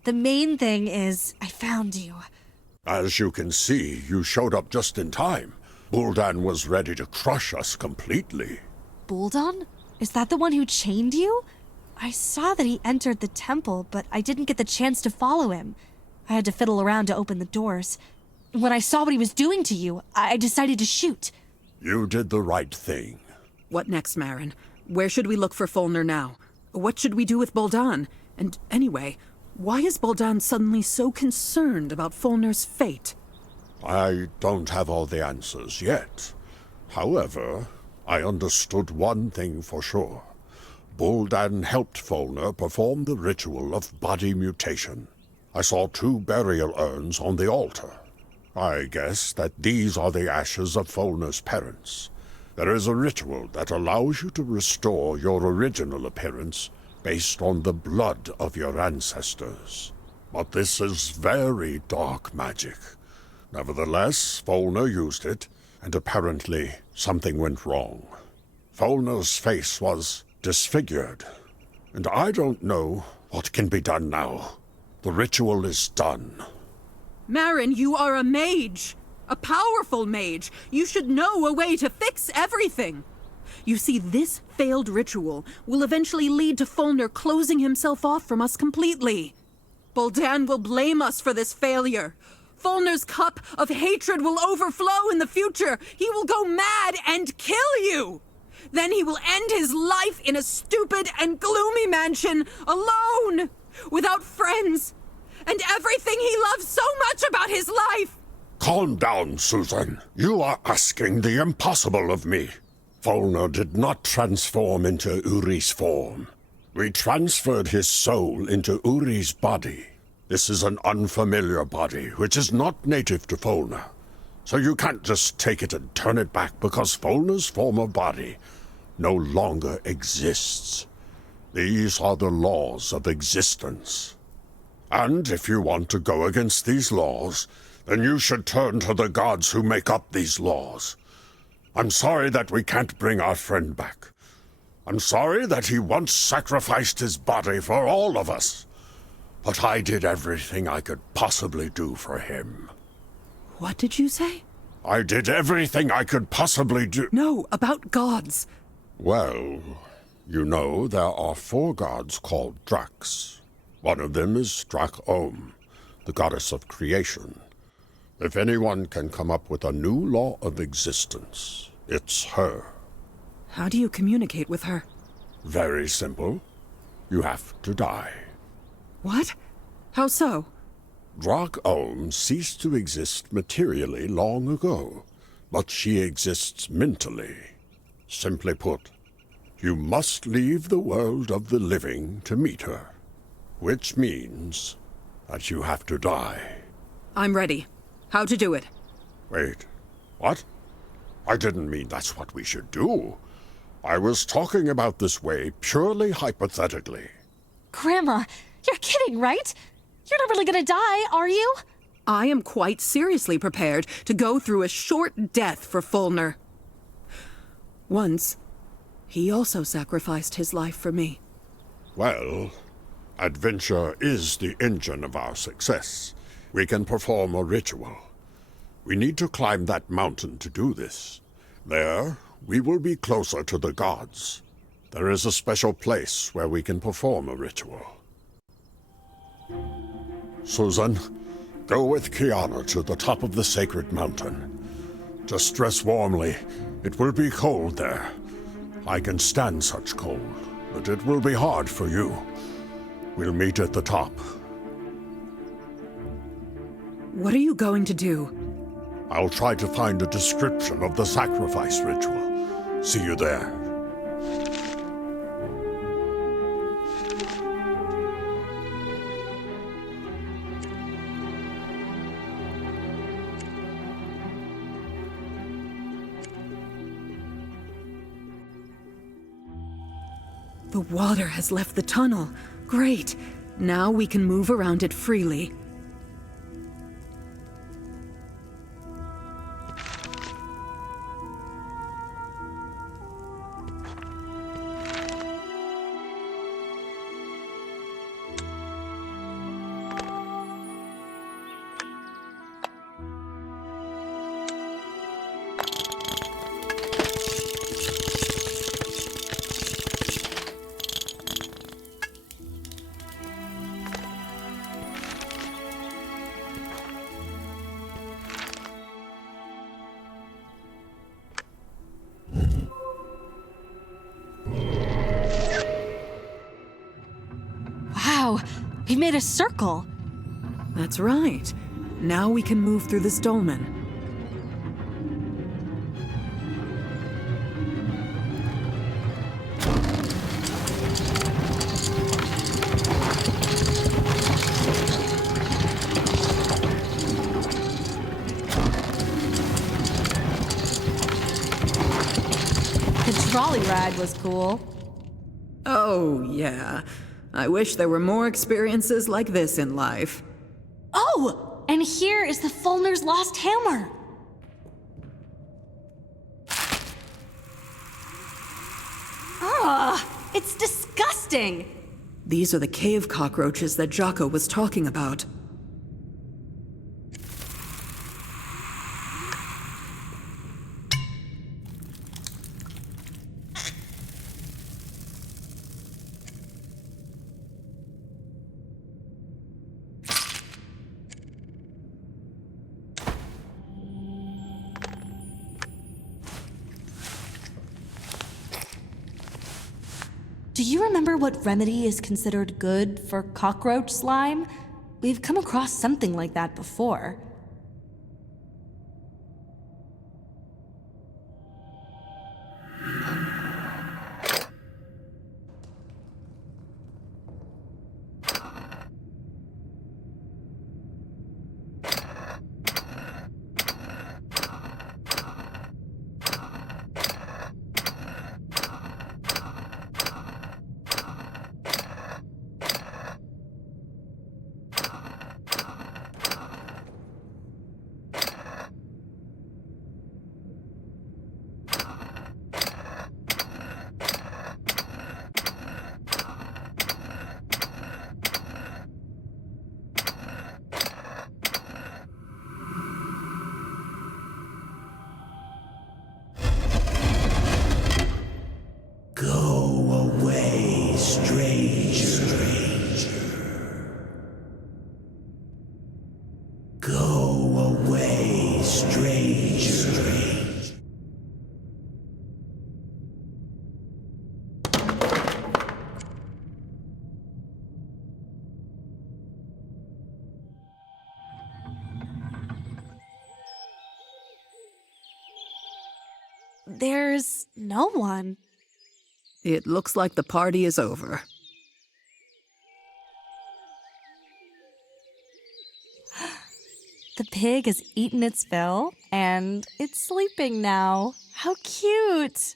The main thing is, I found you. As you can see, you showed up just in time. Buldan was ready to crush us completely. Buldan? Is that the one who chained you? I saw that he entered the temple, but I didn't get the chance to follow him. I had to fiddle around to open the doors. When I saw what he was doing to you, I decided to shoot. You did the right thing. What next, Marin? Where should we look for Fulner now? What should we do with Buldan? And anyway, why is Buldan suddenly so concerned about Fulner's fate? I don't have all the answers yet. However, I understood one thing for sure. Buldan helped Fulner perform the ritual of body mutation. I saw 2 burial urns on the altar. I guess that these are the ashes of Fulner's parents. There is a ritual that allows you to restore your original appearance based on the blood of your ancestors. But this is very dark magic. Nevertheless, Fulner used it, and apparently something went wrong. Fulner's face was disfigured, and I don't know what can be done now. The ritual is done. Marin, you are a mage! A powerful mage! You should know a way to fix everything! You see, this failed ritual will eventually lead to Fulner closing himself off from us completely. Buldan will blame us for this failure. Fulner's cup of hatred will overflow in the future. He will go mad and kill you! Then he will end his life in a stupid and gloomy mansion, alone, without friends, and everything he loves so much about his life. Calm down, Susan. You are asking the impossible of me. Fulner did not transform into Uri's form. We transferred his soul into Uri's body. This is an unfamiliar body, which is not native to Fulner. So you can't just take it and turn it back because Fulner's former body no longer exists. These are the laws of existence. And if you want to go against these laws, then you should turn to the gods who make up these laws. I'm sorry that we can't bring our friend back. I'm sorry that he once sacrificed his body for all of us. But I did everything I could possibly do for him. What did you say? I did everything I could possibly do. No, about gods. Well, you know there are 4 gods called Dracs. One of them is Drac-Ohm, the goddess of creation. If anyone can come up with a new law of existence, it's her. How do you communicate with her? Very simple. You have to die. What? How so? Drac-Ohm ceased to exist materially long ago, but she exists mentally. Simply put, you must leave the world of the living to meet her, which means that you have to die. I'm ready. How to do it? Wait, what? I didn't mean that's what we should do. I was talking about this way purely hypothetically. Grandma, you're kidding, right? You're not really gonna die, are you? I am quite seriously prepared to go through a short death for Fulner. Once, he also sacrificed his life for me. Well, adventure is the engine of our success. We can perform a ritual. We need to climb that mountain to do this. There, we will be closer to the gods. There is a special place where we can perform a ritual. Susan, go with Kiana to the top of the sacred mountain. Just dress warmly. It will be cold there. I can stand such cold, but it will be hard for you. We'll meet at the top. What are you going to do? I'll try to find a description of the sacrifice ritual. See you there. The water has left the tunnel. Great. Now we can move around it freely. We made a circle. That's right. Now we can move through this dolmen. The trolley ride was cool. Oh, yeah. I wish there were more experiences like this in life. Oh! And here is the Fulner's lost hammer. Ugh! It's disgusting! These are the cave cockroaches that Jocko was talking about. Do you remember what remedy is considered good for cockroach slime? We've come across something like that before. There's no one. It looks like the party is over. The pig has eaten its fill, and it's sleeping now. How cute!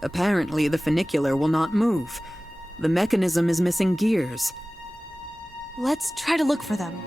Apparently, the funicular will not move. The mechanism is missing gears. Let's try to look for them.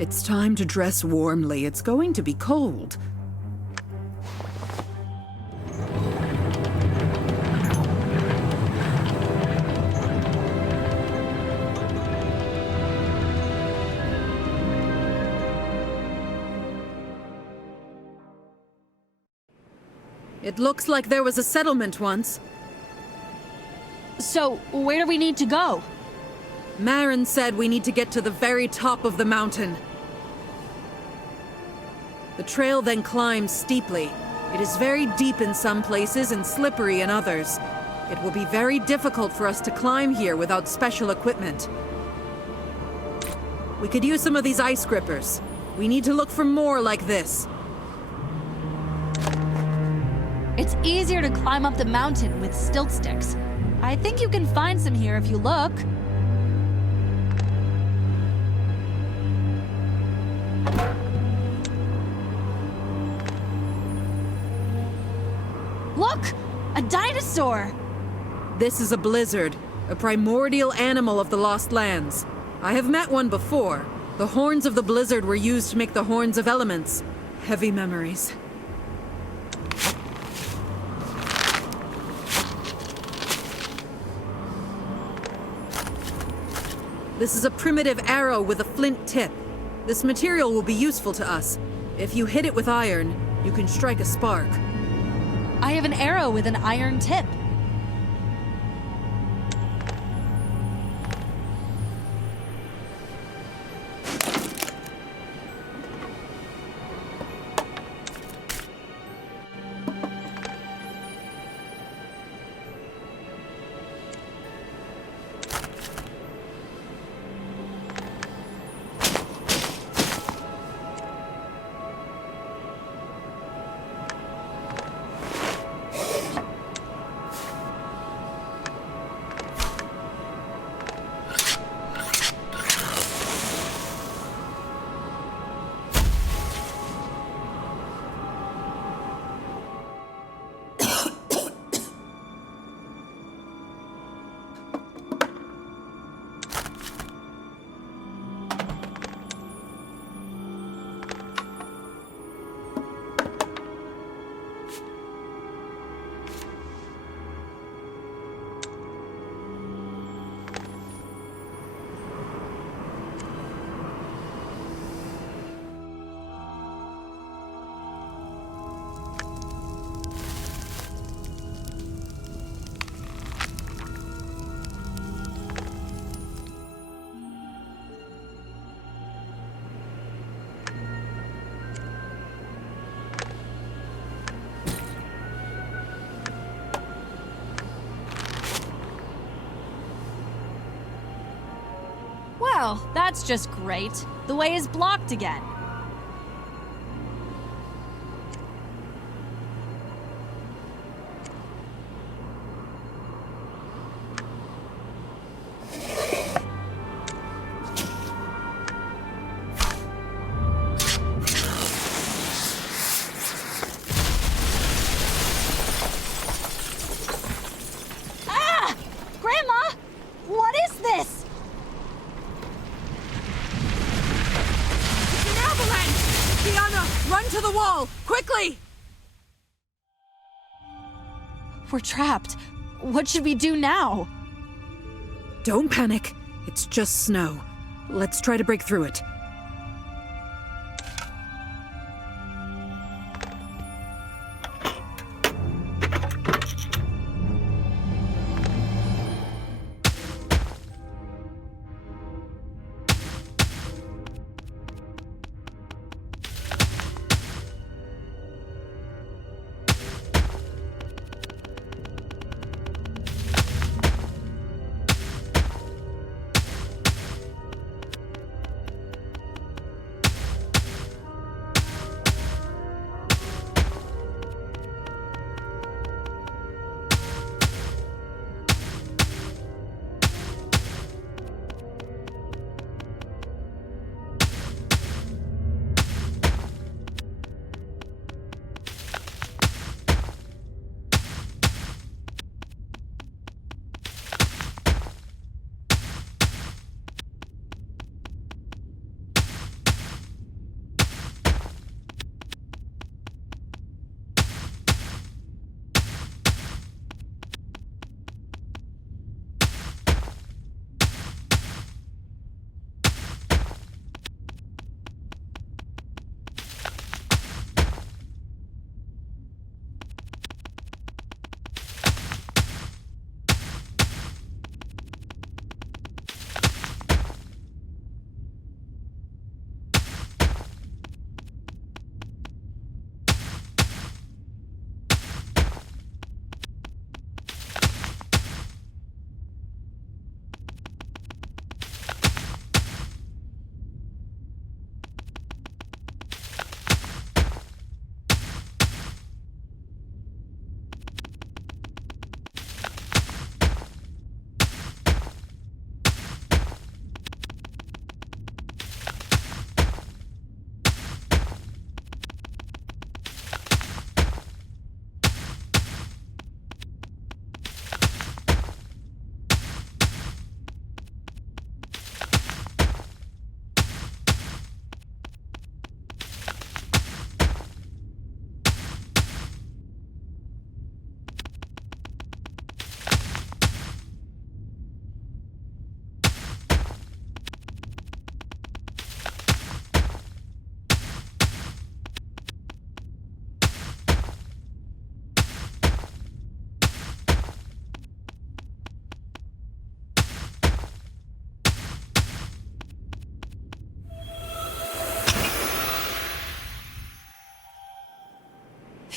It's time to dress warmly. It's going to be cold. It looks like there was a settlement once. So, where do we need to go? Marin said we need to get to the very top of the mountain. The trail then climbs steeply. It is very deep in some places and slippery in others. It will be very difficult for us to climb here without special equipment. We could use some of these ice grippers. We need to look for more like this. It's easier to climb up the mountain with stilt sticks. I think you can find some here if you look. Look! A dinosaur! This is a blizzard, a primordial animal of the Lost Lands. I have met one before. The horns of the blizzard were used to make the horns of elements. Heavy memories. This is a primitive arrow with a flint tip. This material will be useful to us. If you hit it with iron, you can strike a spark. I have an arrow with an iron tip. Oh, that's just great. The way is blocked again. To the wall! Quickly! We're trapped. What should we do now? Don't panic. It's just snow. Let's try to break through it.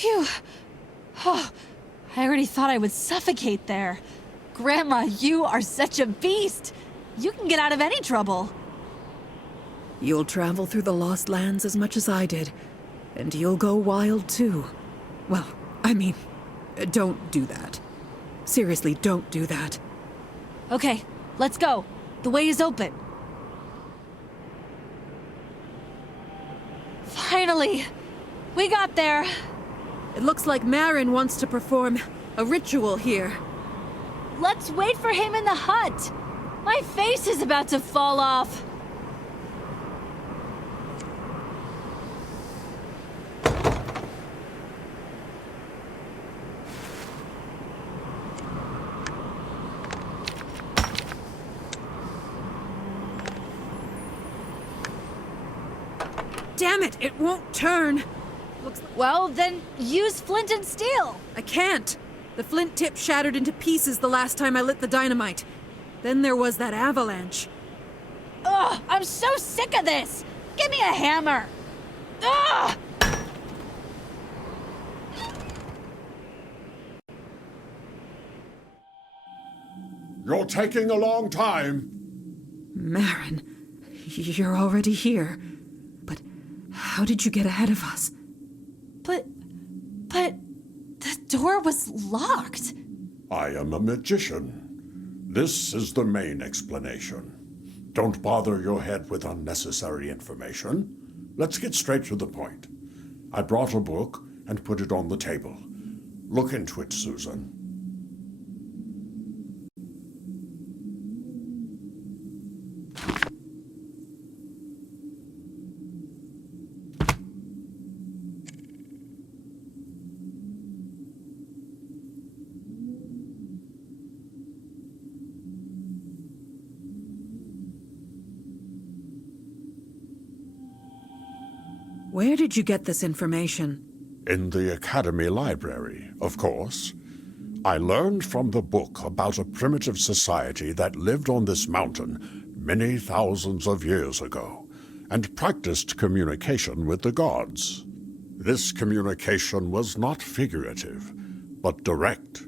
Phew. Oh, I already thought I would suffocate there. Grandma, you are such a beast. You can get out of any trouble. You'll travel through the Lost Lands as much as I did, and you'll go wild too. Well, I mean, don't do that. Seriously, don't do that. Okay, let's go. The way is open. Finally! We got there! It looks like Marin wants to perform a ritual here. Let's wait for him in the hut! My face is about to fall off! Damn it, it won't turn. Well, then use flint and steel. I can't. The flint tip shattered into pieces the last time I lit the dynamite. Then there was that avalanche. Ugh, I'm so sick of this. Give me a hammer. Ugh! You're taking a long time. Marin, You're already here. But how did you get ahead of us? But the door was locked. I am a magician. This is the main explanation. Don't bother your head with unnecessary information. Let's get straight to the point. I brought a book and put it on the table. Look into it, Susan. Where did you get this information? In the Academy Library, of course. I learned from the book about a primitive society that lived on this mountain many thousands of years ago, and practiced communication with the gods. This communication was not figurative, but direct.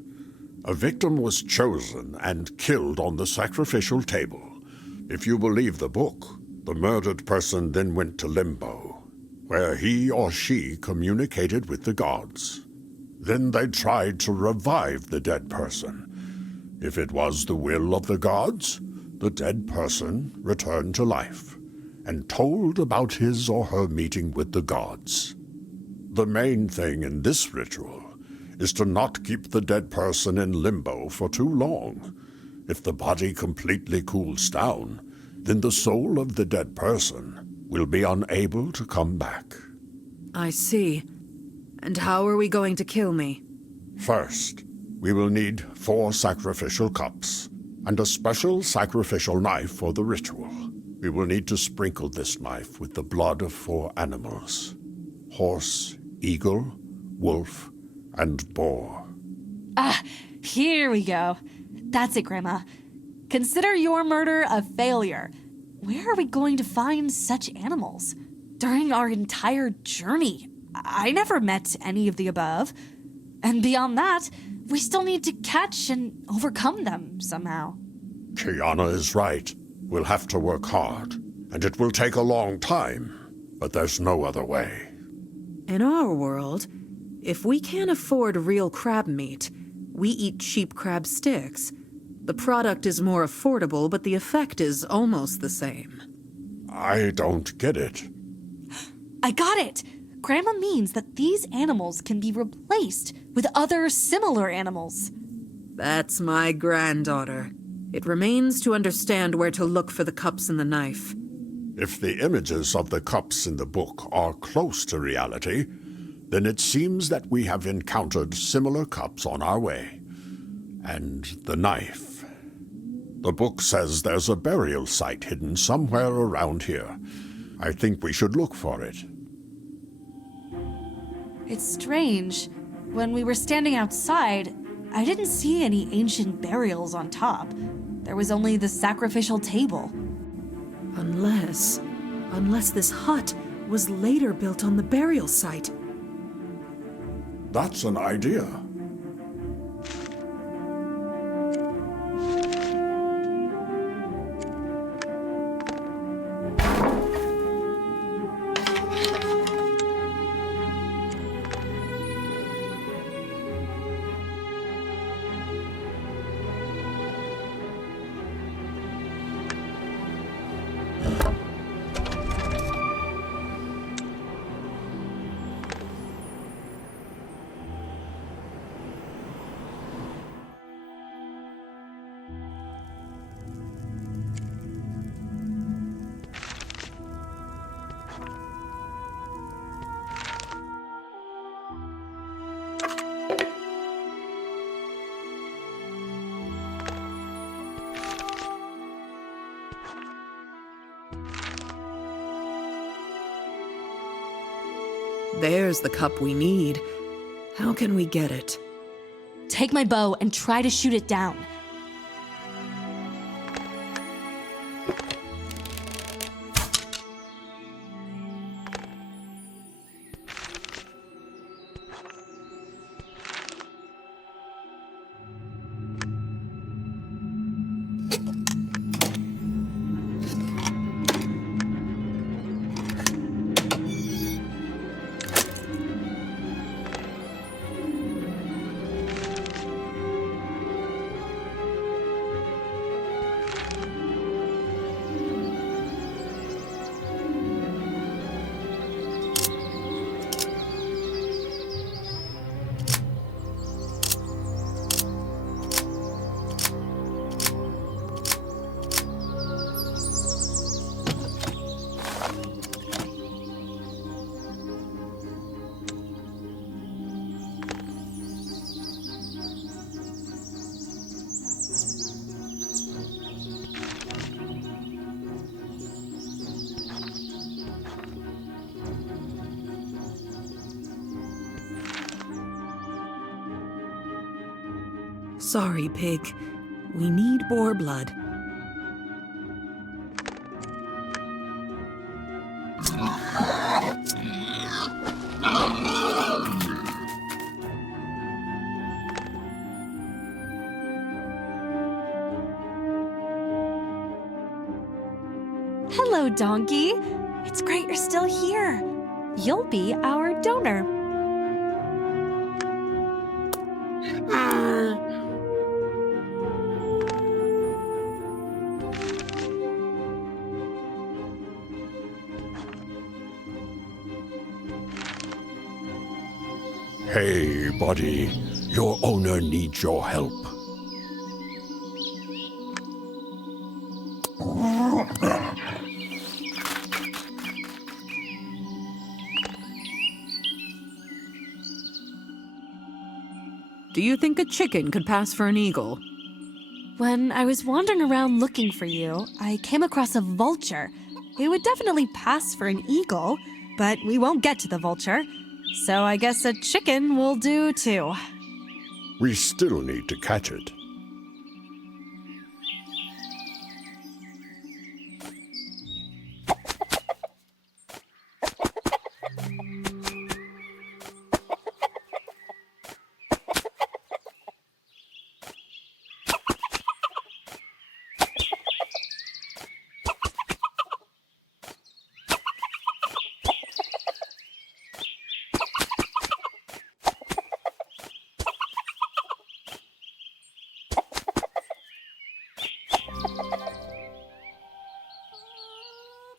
A victim was chosen and killed on the sacrificial table. If you believe the book, the murdered person then went to limbo, where he or she communicated with the gods. Then they tried to revive the dead person. If it was the will of the gods, the dead person returned to life and told about his or her meeting with the gods. The main thing in this ritual is to not keep the dead person in limbo for too long. If the body completely cools down, then the soul of the dead person will be unable to come back. I see. And how are we going to kill me? First, we will need 4 sacrificial cups and a special sacrificial knife for the ritual. We will need to sprinkle this knife with the blood of 4 animals: horse, eagle, wolf, and boar. Ah, here we go. That's it, Grandma. Consider your murder a failure. Where are we going to find such animals? During our entire journey, I never met any of the above. And beyond that, we still need to catch and overcome them somehow. Kiana is right. We'll have to work hard, and it will take a long time, but there's no other way. In our world, if we can't afford real crab meat, we eat cheap crab sticks. The product is more affordable, but the effect is almost the same. I don't get it. I got it! Grandma means that these animals can be replaced with other similar animals. That's my granddaughter. It remains to understand where to look for the cups and the knife. If the images of the cups in the book are close to reality, then it seems that we have encountered similar cups on our way. And the knife. The book says there's a burial site hidden somewhere around here. I think we should look for it. It's strange. When we were standing outside, I didn't see any ancient burials on top. There was only the sacrificial table. Unless this hut was later built on the burial site. That's an idea. There's the cup we need. How can we get it? Take my bow and try to shoot it down. Sorry, pig. We need boar blood. Hello, Donkey. It's great you're still here. You'll be our donor. Hey, buddy. Your owner needs your help. Do you think a chicken could pass for an eagle? When I was wandering around looking for you, I came across a vulture. It would definitely pass for an eagle, but we won't get to the vulture. So I guess a chicken will do too. We still need to catch it.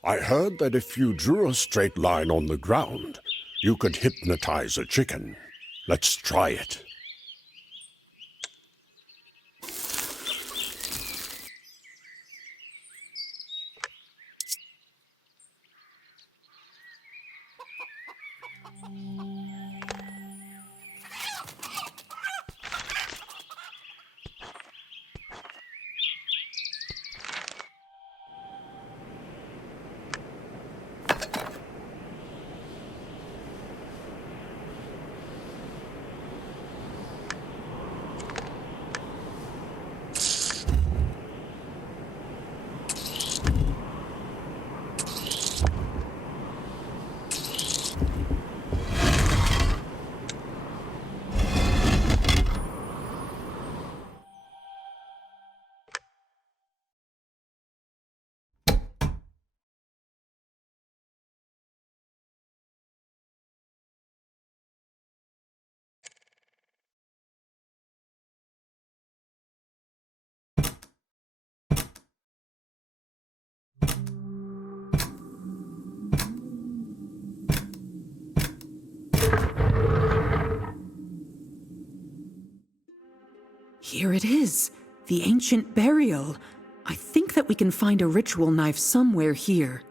I heard that if you drew a straight line on the ground, you could hypnotize a chicken. Let's try it. Here it is, the ancient burial. I think that we can find a ritual knife somewhere here.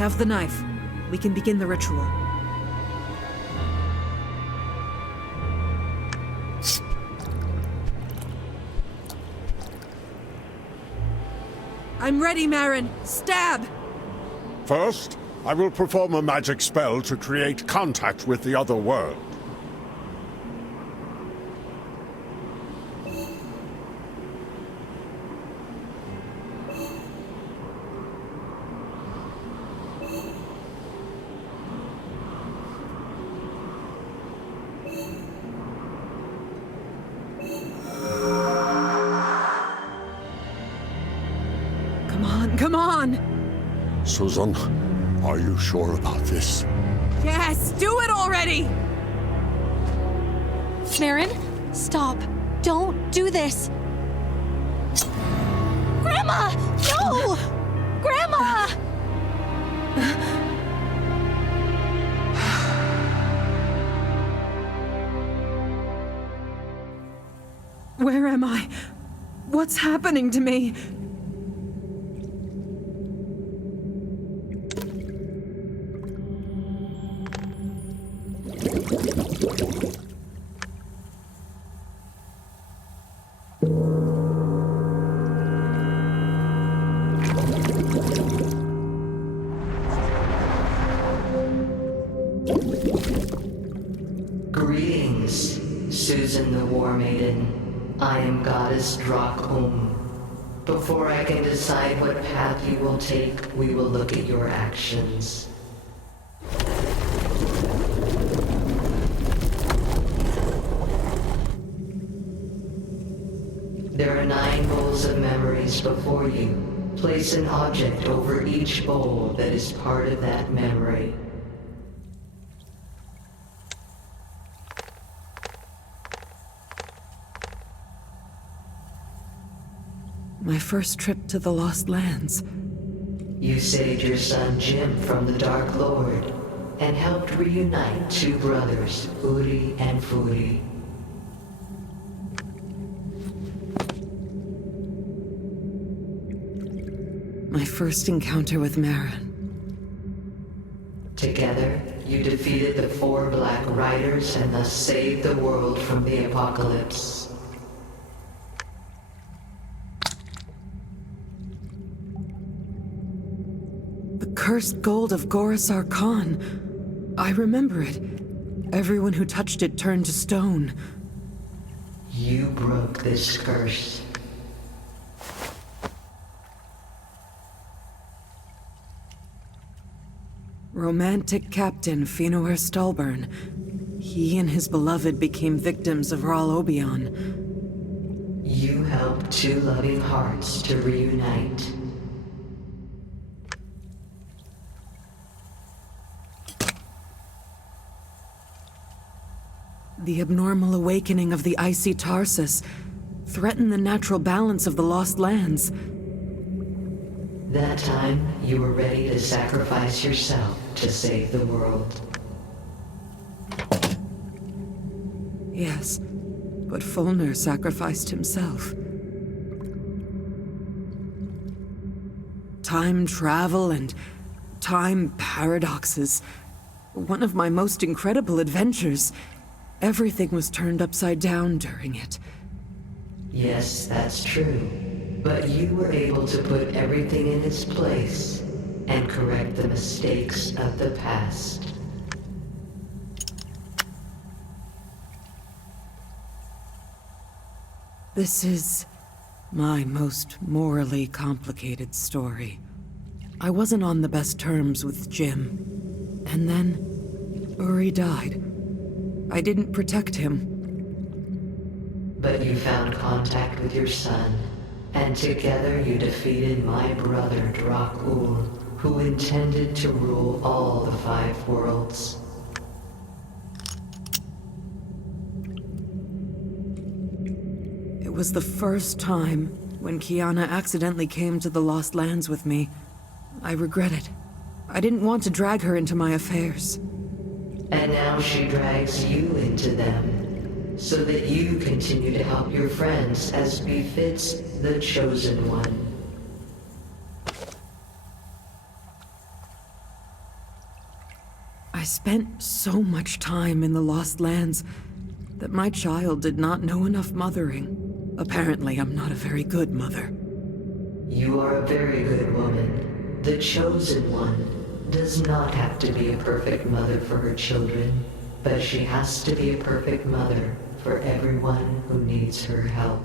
have the knife. We can begin the ritual. I'm ready, Marin. Stab! First, I will perform a magic spell to create contact with the other world. Come on! Susan, are you sure about this? Yes, do it already! Marin, stop. Don't do this. Grandma! No! Grandma! Where am I? What's happening to me? Greetings, Susan the War Maiden. I am Goddess Drak. Before I can decide what path you will take, we will look at your actions. There are 9 bowls of memories before you. Place an object over each bowl that is part of that memory. My first trip to the Lost Lands. You saved your son Jim from the Dark Lord and helped reunite 2 brothers, Uri and Furi. My first encounter with Marin. Together, you defeated the 4 Black Riders and thus saved the world from the apocalypse. Cursed gold of Gorisar Khan. I remember it. Everyone who touched it turned to stone. You broke this curse. Romantic Captain Finor Stalburn. He and his beloved became victims of Ral Obion. You helped 2 loving hearts to reunite. The abnormal awakening of the icy Tarsus threatened the natural balance of the Lost Lands. That time, you were ready to sacrifice yourself to save the world. Yes, but Fulner sacrificed himself. Time travel and time paradoxes. One of my most incredible adventures. Everything was turned upside down during it. Yes, that's true. But you were able to put everything in its place and correct the mistakes of the past. This is my most morally complicated story. I wasn't on the best terms with Jim. And then Uri died. I didn't protect him. But you found contact with your son, and together you defeated my brother Drak-Ul, who intended to rule all the 5 worlds. It was the first time when Kiana accidentally came to the Lost Lands with me. I regret it. I didn't want to drag her into my affairs. And now she drags you into them, so that you continue to help your friends as befits the Chosen One. I spent so much time in the Lost Lands that my child did not know enough mothering. Apparently, I'm not a very good mother. You are a very good woman. The chosen one does not have to be a perfect mother for her children, but she has to be a perfect mother for everyone who needs her help.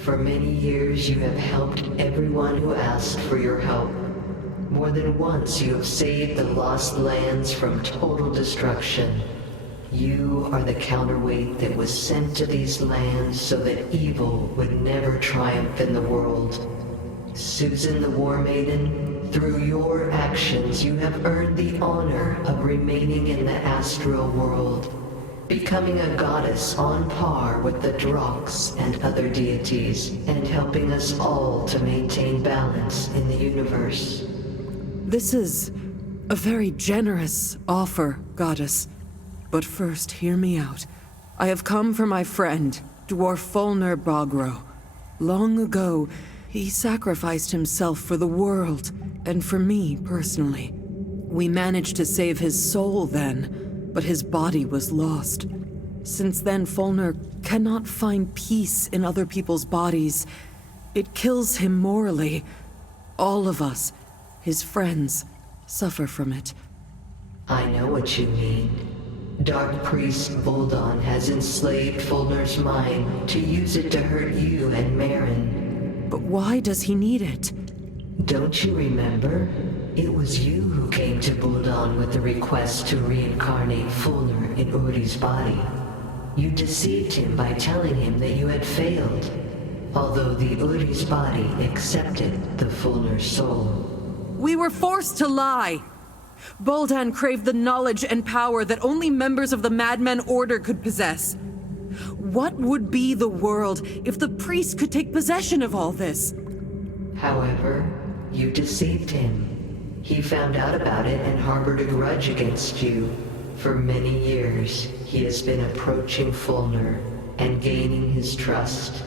For many years you have helped everyone who asked for your help. More than once you have saved the Lost Lands from total destruction. You are the counterweight that was sent to these lands so that evil would never triumph in the world. Susan the War Maiden, through your actions you have earned the honor of remaining in the astral world, becoming a goddess on par with the Droks and other deities, and helping us all to maintain balance in the universe. This is a very generous offer, Goddess. But first, hear me out. I have come for my friend, Dwarf Fulner Bogro. Long ago, he sacrificed himself for the world, and for me personally. We managed to save his soul then, but his body was lost. Since then, Fulner cannot find peace in other people's bodies. It kills him morally. All of us, his friends, suffer from it. I know what you mean. Dark Priest Voldon has enslaved Fulner's mind to use it to hurt you and Marin. But why does he need it? Don't you remember? It was you who came to Voldon with the request to reincarnate Fulner in Uri's body. You deceived him by telling him that you had failed, although the Uri's body accepted the Fulner's soul. We were forced to lie! Boldan craved the knowledge and power that only members of the Madmen Order could possess. What would be the world if the priest could take possession of all this? However, you deceived him. He found out about it and harbored a grudge against you. For many years, he has been approaching Fulner and gaining his trust.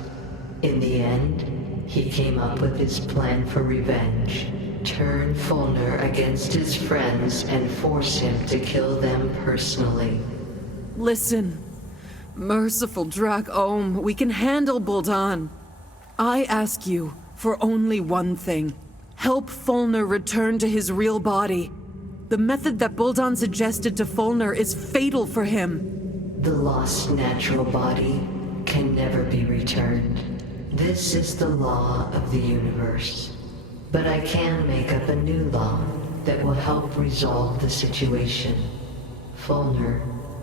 In the end, he came up with his plan for revenge. Turn Fulner against his friends and force him to kill them personally. Listen, merciful Drak Ohm, we can handle Boldan. I ask you for only one thing. Help Fulner return to his real body. The method that Boldan suggested to Fulner is fatal for him. The lost natural body can never be returned. This is the law of the universe. But I can make up a new law that will help resolve the situation. Fulner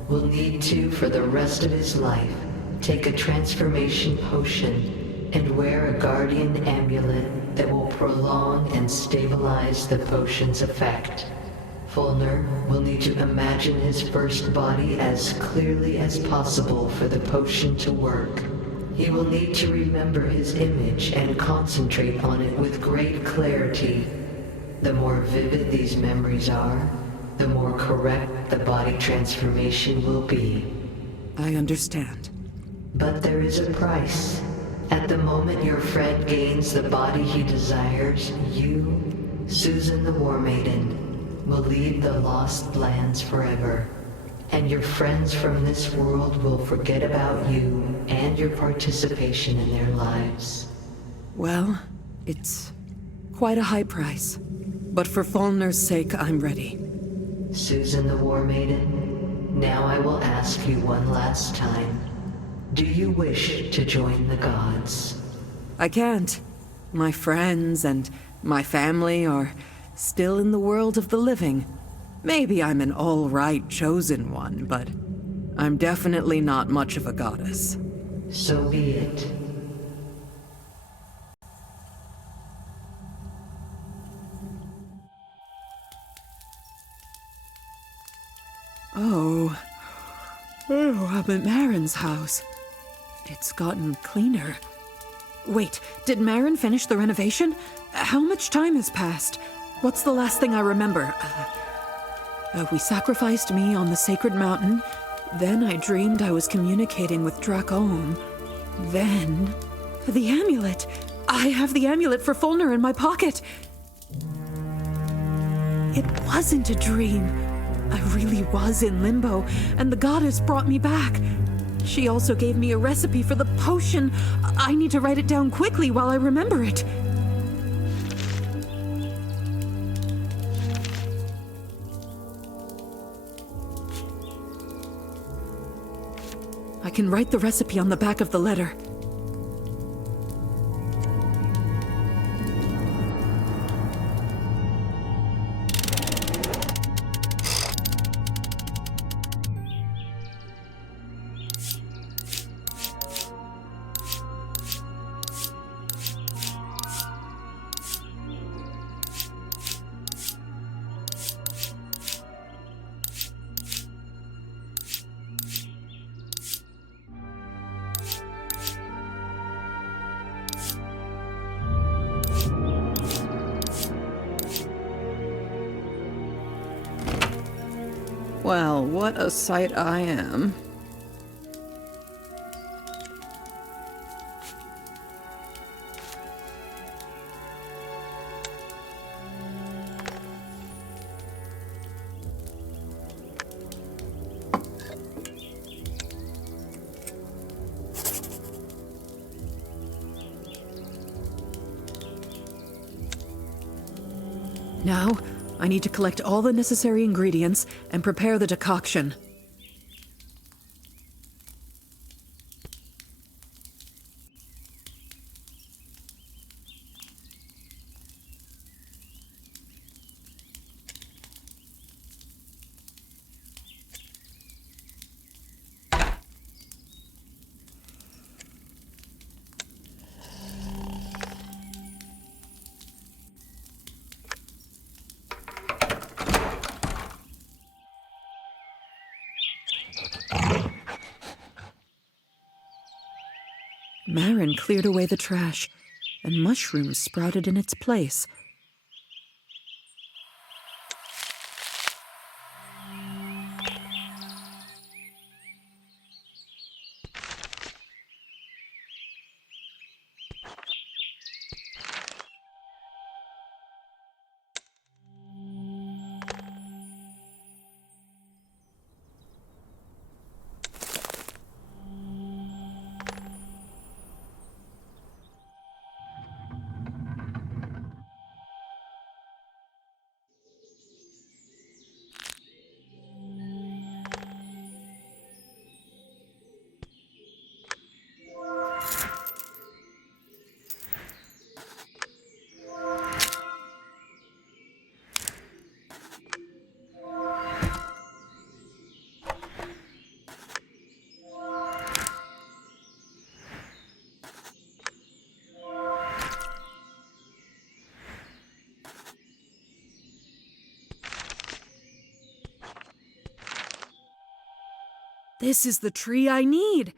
will need to, for the rest of his life, take a transformation potion and wear a guardian amulet that will prolong and stabilize the potion's effect. Fulner will need to imagine his first body as clearly as possible for the potion to work. He will need to remember his image and concentrate on it with great clarity. The more vivid these memories are, the more correct the body transformation will be. I understand. But there is a price. At the moment your friend gains the body he desires, you, Susan the War Maiden, will leave the Lost Lands forever. And your friends from this world will forget about you and your participation in their lives. Well, it's quite a high price. But for Fulner's sake, I'm ready. Susan the War Maiden, now I will ask you one last time. Do you wish to join the gods? I can't. My friends and my family are still in the world of the living. Maybe I'm an all-right chosen one, but I'm definitely not much of a goddess. So be it. Oh, I'm at Marin's house. It's gotten cleaner. Wait, did Marin finish the renovation? How much time has passed? What's the last thing I remember? We sacrificed me on the sacred mountain. Then I dreamed I was communicating with Drak Ohm. Then... the amulet! I have the amulet for Fulner in my pocket! It wasn't a dream. I really was in limbo, and the goddess brought me back. She also gave me a recipe for the potion. I need to write it down quickly while I remember it. I can write the recipe on the back of the letter. Well, what a sight I am. Now, I need to collect all the necessary ingredients and prepare the decoction. Marin cleared away the trash, and mushrooms sprouted in its place. This is the tree I need.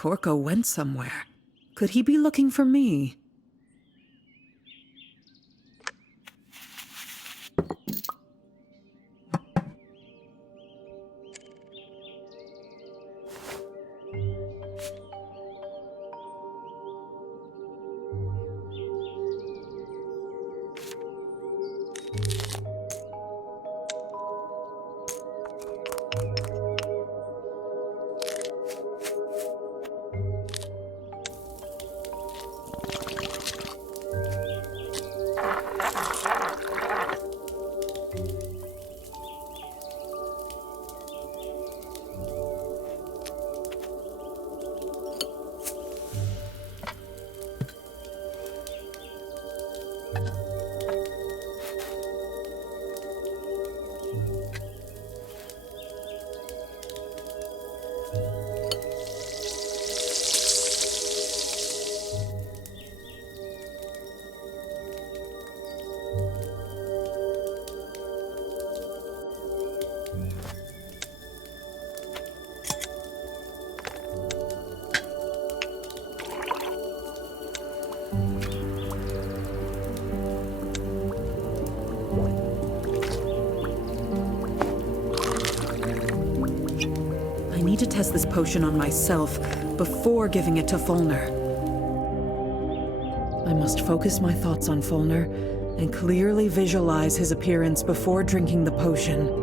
Corco went somewhere. Could he be looking for me? to test this potion on myself before giving it to Fulner. I must focus my thoughts on Fulner and clearly visualize his appearance before drinking the potion.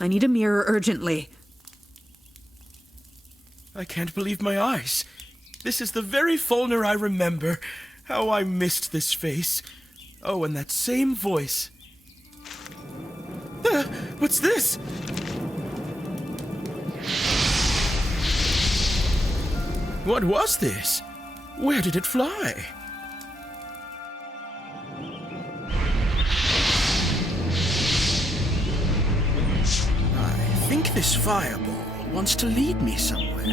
I need a mirror urgently. I can't believe my eyes. This is the very Fulner I remember. How I missed this face. Oh, and that same voice. What's this? What was this? Where did it fly? I think this fireball wants to lead me somewhere.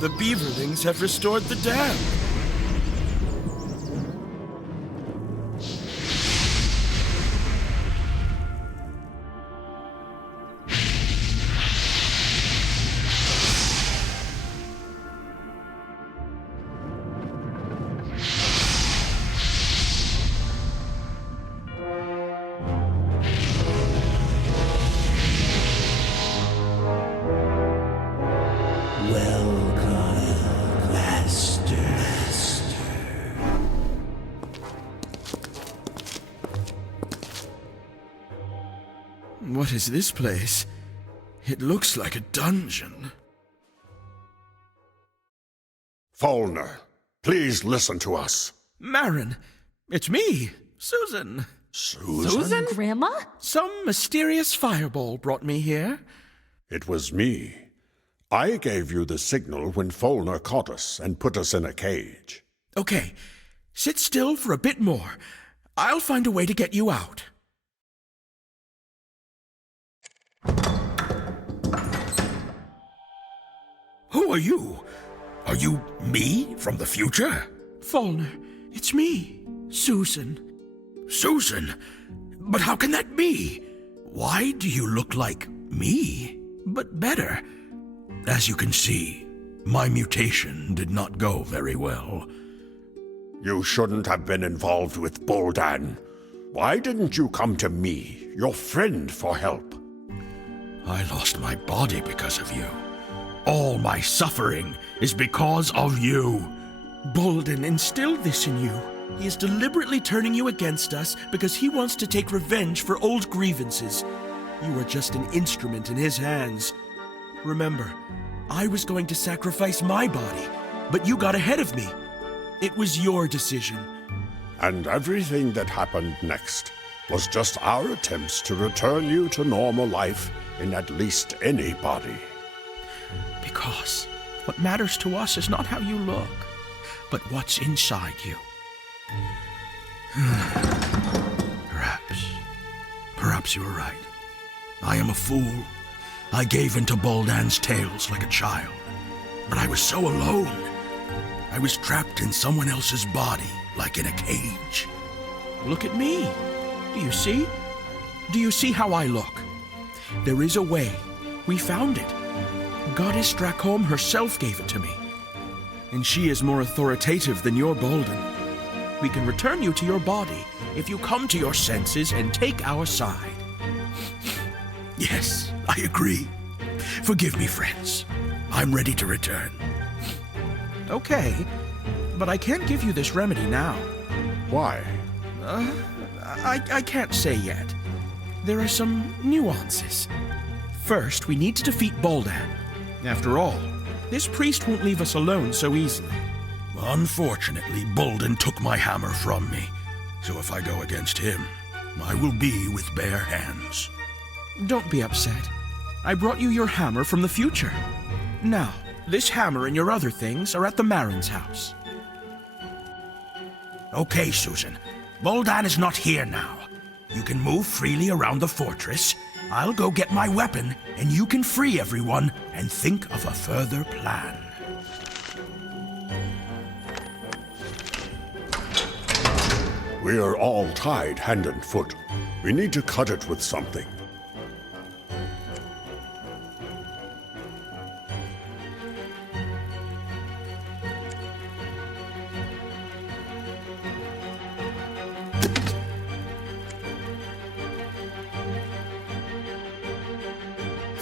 The beaverlings have restored the dam. What is this place? It looks like a dungeon. Volner, please listen to us. Marin, it's me, Susan. Susan? Grandma? Some mysterious fireball brought me here. It was me. I gave you the signal when Volner caught us and put us in a cage. Okay, sit still for a bit more. I'll find a way to get you out. Who are you? Are you me from the future? Volner, it's me, Susan. Susan? But how can that be? Why do you look like me, but better? As you can see, my mutation did not go very well. You shouldn't have been involved with Boldan. Why didn't you come to me, your friend, for help? I lost my body because of you. All my suffering is because of you. Boldan instilled this in you. He is deliberately turning you against us because he wants to take revenge for old grievances. You are just an instrument in his hands. Remember, I was going to sacrifice my body, but you got ahead of me. It was your decision. And everything that happened next was just our attempts to return you to normal life in at least any body. Because what matters to us is not how you look, but what's inside you. Perhaps you were right. I am a fool. I gave into Boldan's tales like a child. But I was so alone. I was trapped in someone else's body, like in a cage. Look at me. Do you see? Do you see how I look? There is a way. We found it. Goddess Dracholm herself gave it to me. And she is more authoritative than your Boldan. We can return you to your body if you come to your senses and take our side. Yes, I agree. Forgive me, friends. I'm ready to return. Okay, but I can't give you this remedy now. Why? I can't say yet. There are some nuances. First, we need to defeat Boldan. After all, this priest won't leave us alone so easily. Unfortunately, Boldan took my hammer from me, so if I go against him, I will be with bare hands. Don't be upset. I brought you your hammer from the future. Now, this hammer and your other things are at the Marin's house. Okay, Susan. Boldan is not here now. You can move freely around the fortress. I'll go get my weapon, and you can free everyone and think of a further plan. We are all tied hand and foot. We need to cut it with something.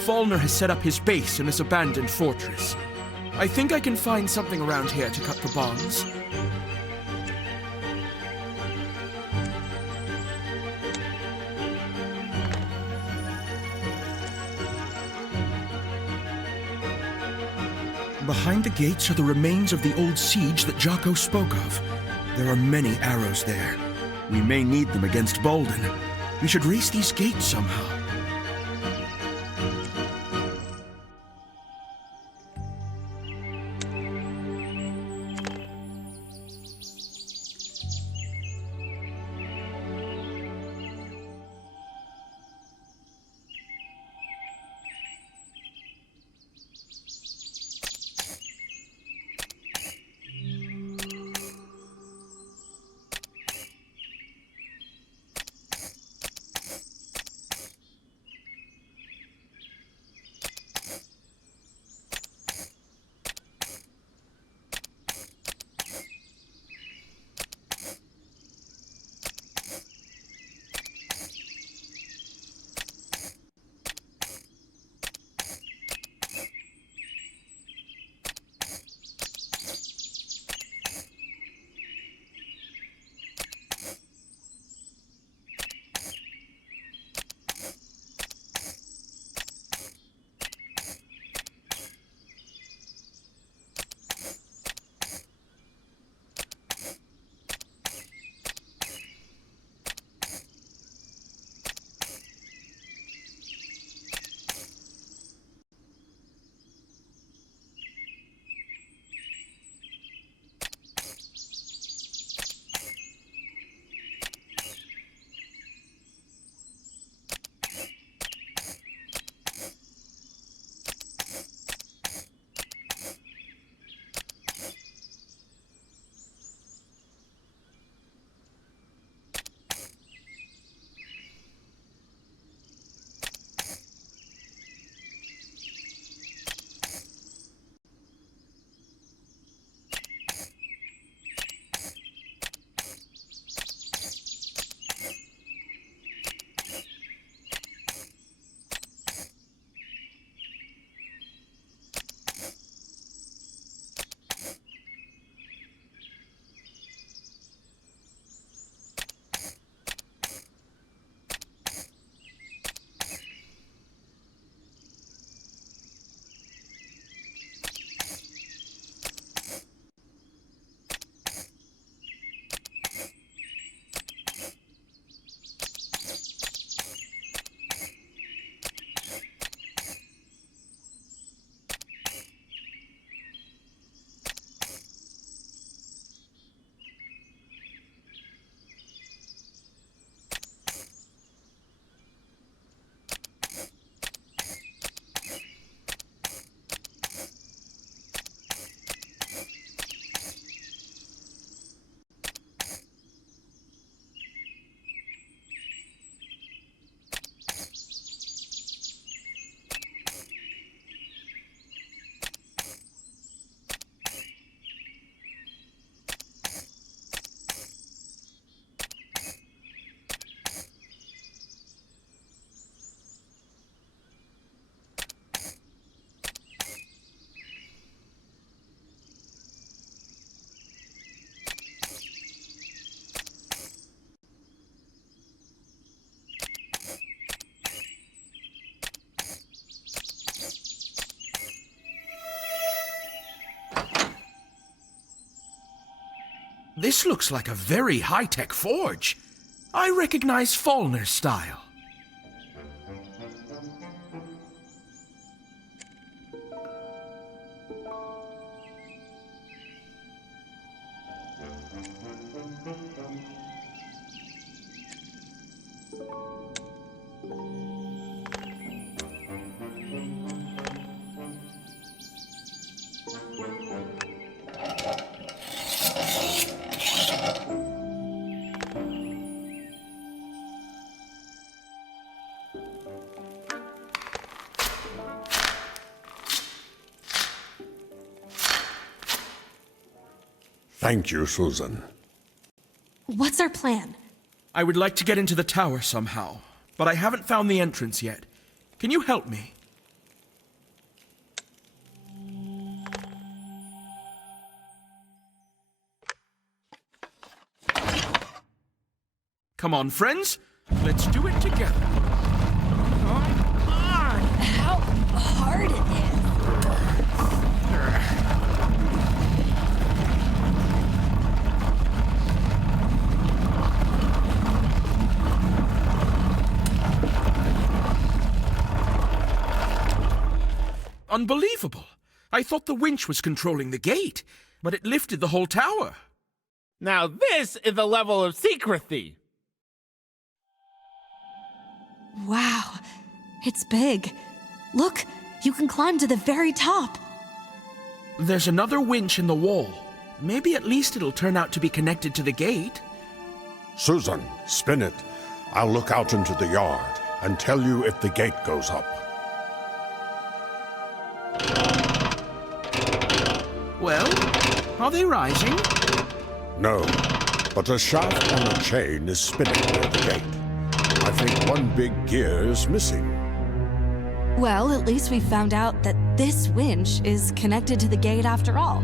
Volner has set up his base in this abandoned fortress. I think I can find something around here to cut the bonds. Behind the gates are the remains of the old siege that Jocko spoke of. There are many arrows there. We may need them against Boldan. We should race these gates somehow. This looks like a very high-tech forge. I recognize Faulkner's style. Thank you, Susan. What's our plan? I would like to get into the tower somehow, but I haven't found the entrance yet. Can you help me? Come on, friends. Let's do it together. How hard it is. Unbelievable. I thought the winch was controlling the gate, but it lifted the whole tower. Now this is a level of secrecy. Wow, it's big. Look, you can climb to the very top. There's another winch in the wall. Maybe at least it'll turn out to be connected to the gate. Susan, spin it. I'll look out into the yard and tell you if the gate goes up. Well, are they rising? No, but a shaft on a chain is spinning near the gate. I think one big gear is missing. Well, at least we found out that this winch is connected to the gate after all.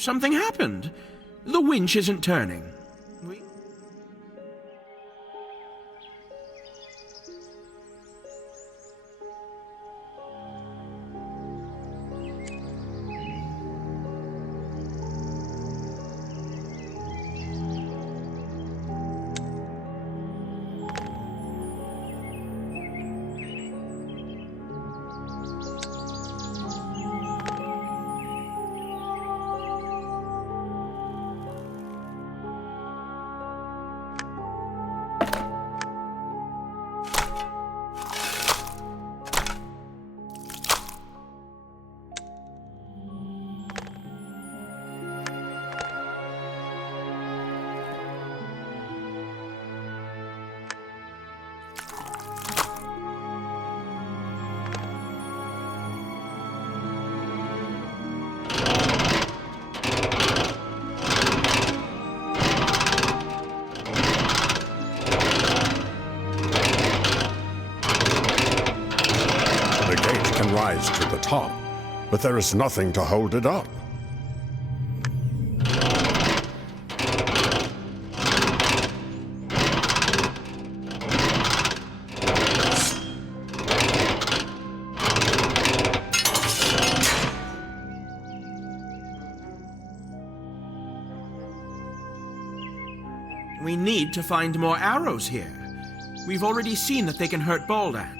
something happened. The winch isn't turning. Rise to the top, but there is nothing to hold it up. We need to find more arrows here. We've already seen that they can hurt Boldan.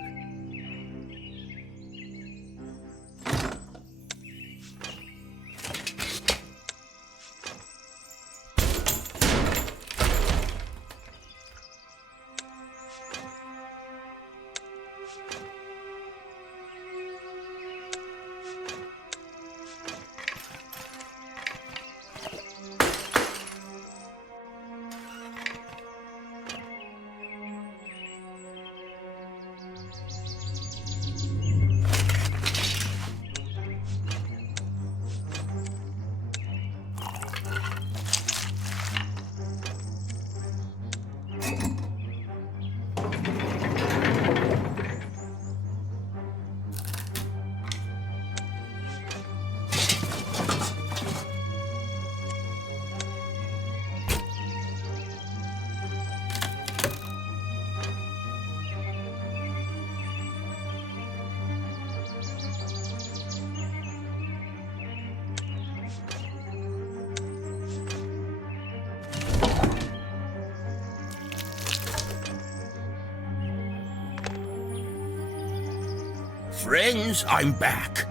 Friends, I'm back.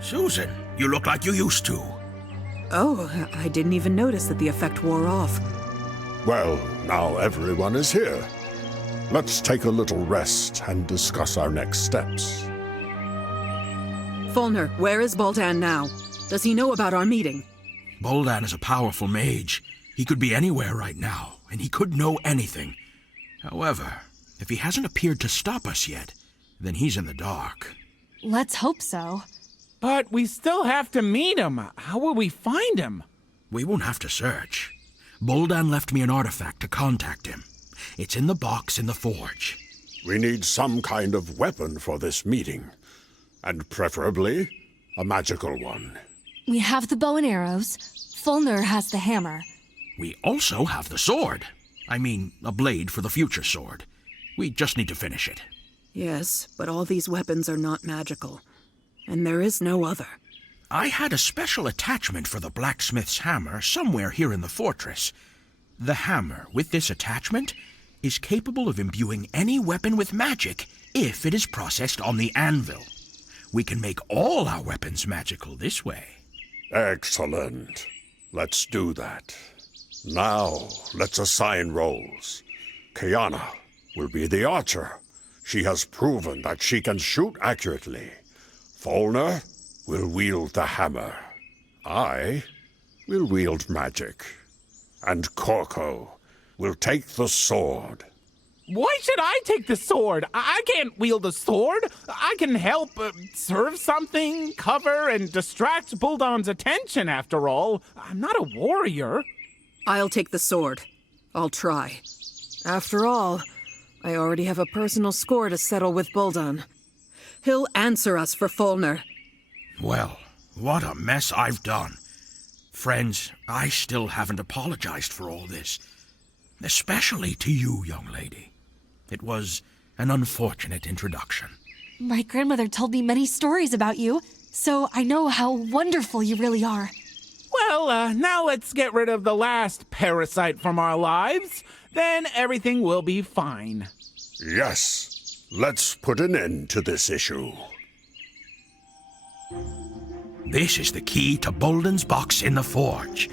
Susan, you look like you used to. Oh, I didn't even notice that the effect wore off. Well, now everyone is here. Let's take a little rest and discuss our next steps. Fulner, where is Boldan now? Does he know about our meeting? Boldan is a powerful mage. He could be anywhere right now, and he could know anything. However, if he hasn't appeared to stop us yet, then he's in the dark. Let's hope so. But we still have to meet him. How will we find him? We won't have to search. Boldan left me an artifact to contact him. It's in the box in the forge. We need some kind of weapon for this meeting. And preferably, a magical one. We have the bow and arrows. Fulner has the hammer. We also have the sword. I mean, a blade for the future sword. We just need to finish it. Yes, but all these weapons are not magical. And there is no other. I had a special attachment for the blacksmith's hammer somewhere here in the fortress. The hammer, with this attachment, is capable of imbuing any weapon with magic if it is processed on the anvil. We can make all our weapons magical this way. Excellent. Let's do that. Now, let's assign roles. Kiana will be the archer. She has proven that she can shoot accurately. Fulner will wield the hammer. I will wield magic. And Corco will take the sword. Why should I take the sword? I can't wield a sword. I can help serve something, cover, and distract Bulldon's attention, after all. I'm not a warrior. I'll take the sword. I'll try. After all, I already have a personal score to settle with Buldon. He'll answer us for Fulner. Well, what a mess I've done. Friends, I still haven't apologized for all this. Especially to you, young lady. It was an unfortunate introduction. My grandmother told me many stories about you, so I know how wonderful you really are. Well, now let's get rid of the last parasite from our lives. Then everything will be fine. Yes. Let's put an end to this issue. This is the key to Bolden's box in the forge.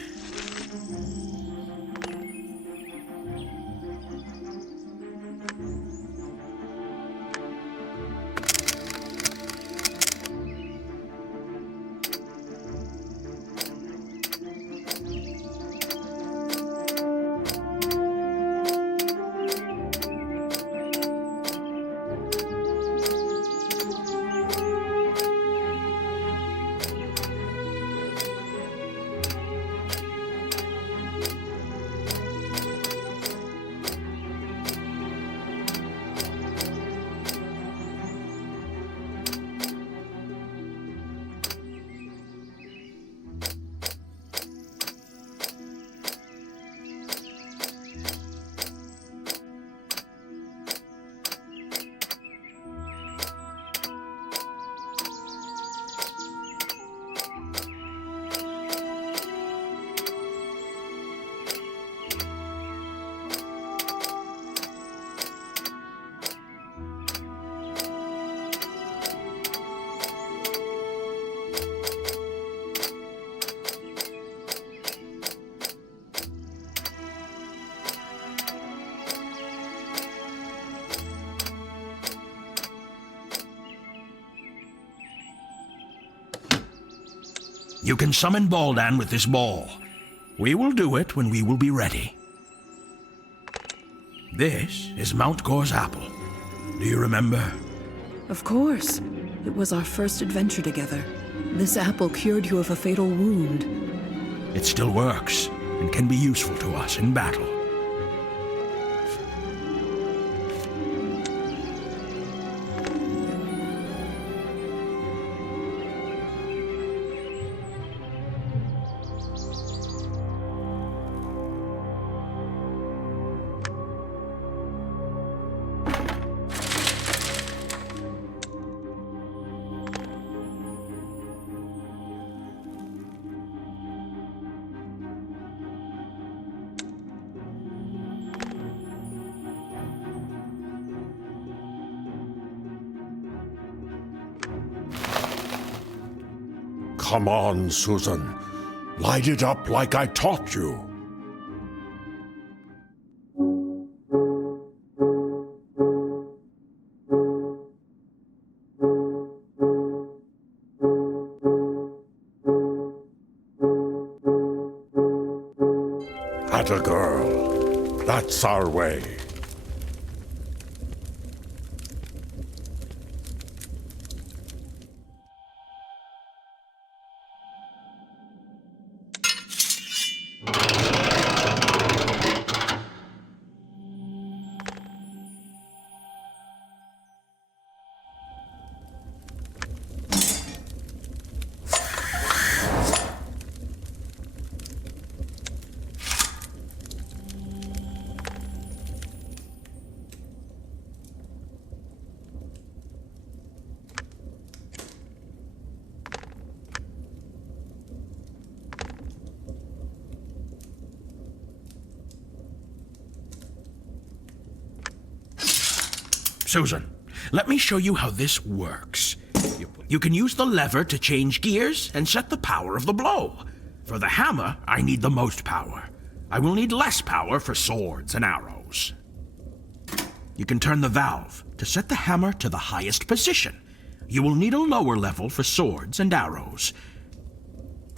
You can summon Boldan with this ball. We will do it when we will be ready. This is Mount Gore's apple. Do you remember? Of course. It was our first adventure together. This apple cured you of a fatal wound. It still works and can be useful to us in battle. Come on, Susan. Light it up like I taught you. Atta girl. That's our way. Susan, let me show you how this works. You can use the lever to change gears and set the power of the blow. For the hammer, I need the most power. I will need less power for swords and arrows. You can turn the valve to set the hammer to the highest position. You will need a lower level for swords and arrows.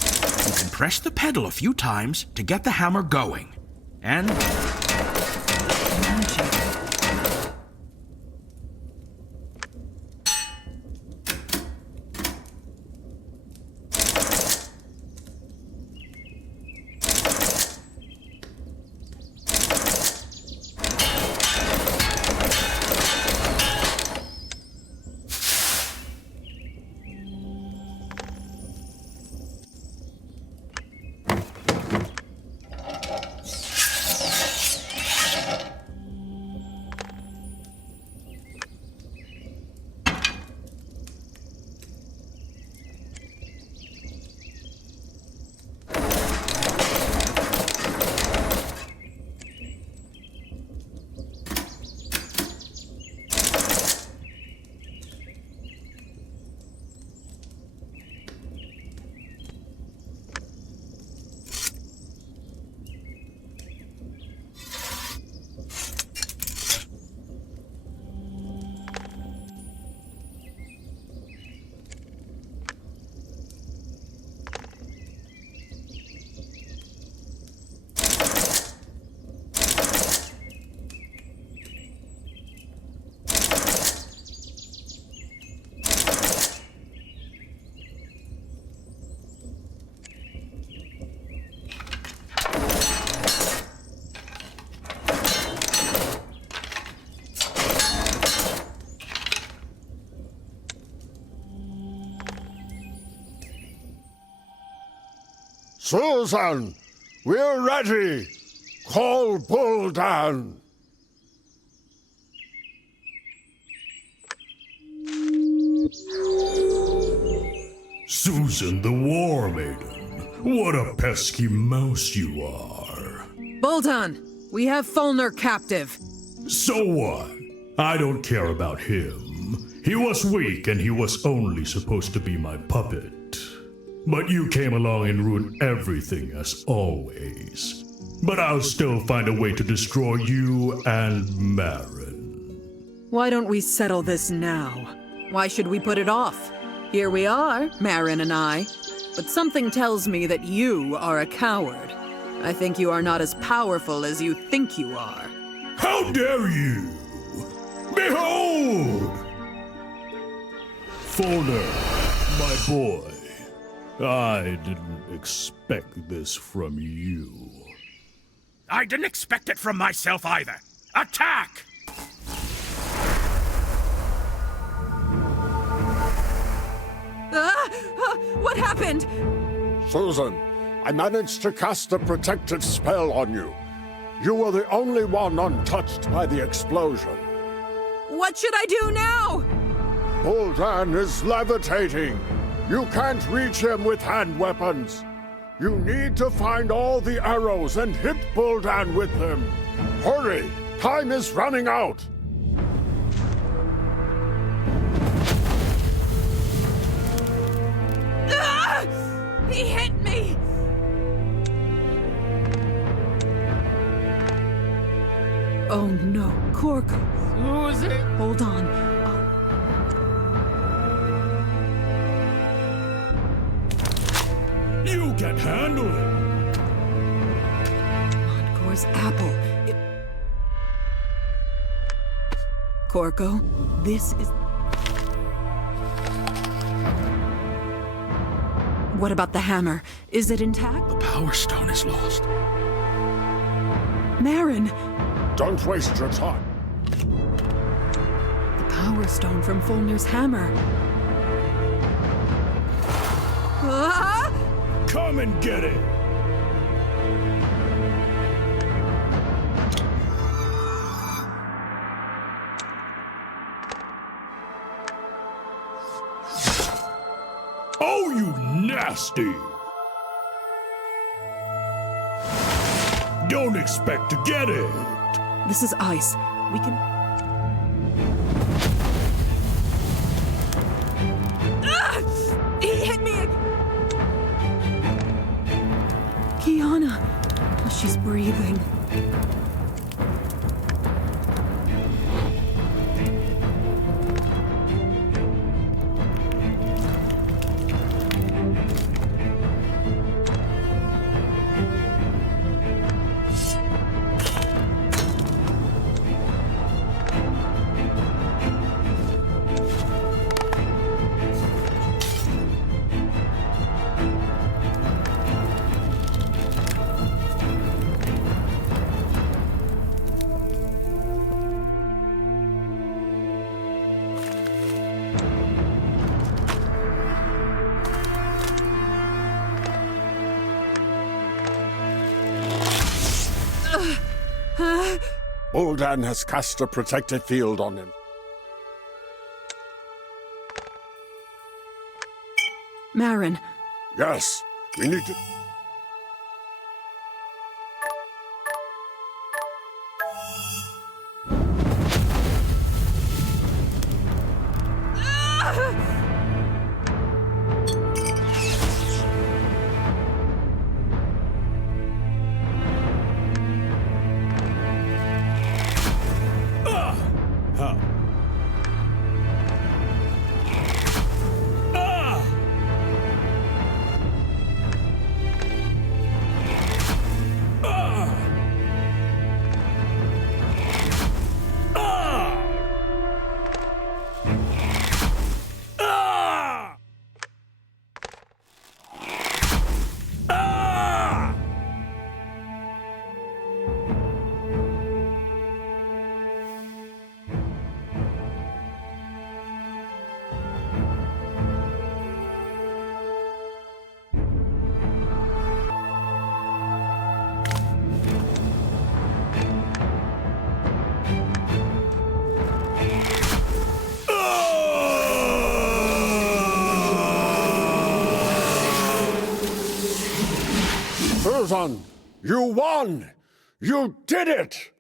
You can press the pedal a few times to get the hammer going. And... Susan, we're ready. Call Buldan. Susan the War Maiden, what a pesky mouse you are. Bolton, we have Fulner captive. So what? I don't care about him. He was weak and he was only supposed to be my puppet. But you came along and ruined everything as always. But I'll still find a way to destroy you and Marin. Why don't we settle this now? Why should we put it off? Here we are, Marin and I. But something tells me that you are a coward. I think you are not as powerful as you think you are. How dare you! Behold! Fulner, my boy, I didn't expect this from you. I didn't expect it from myself either. Attack! What happened? Susan, I managed to cast a protective spell on you. You were the only one untouched by the explosion. What should I do now? Buldan is levitating. You can't reach him with hand weapons. You need to find all the arrows and hit Buldan with them. Hurry! Time is running out! Ah! He hit me! Oh no, Corco. Susan! Hold on. You can handle it! Montgore's apple. Corco, this is... What about the hammer? Is it intact? The Power Stone is lost. Marin! Don't waste your time. The Power Stone from Fulner's hammer. Ah! Come and get it! Oh, you nasty! Don't expect to get it! This is ice. We can... Ah! He hit me! Kiana. She's breathing. Buldan has cast a protective field on him. Marin. Yes, we need to... You won! You did it!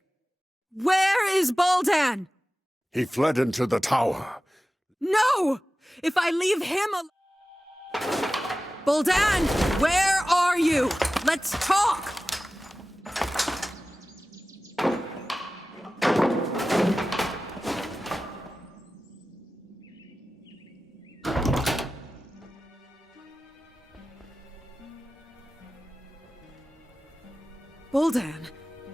Where is Boldan? He fled into the tower. No! If I leave him Boldan, where are you? Let's talk! Boldan,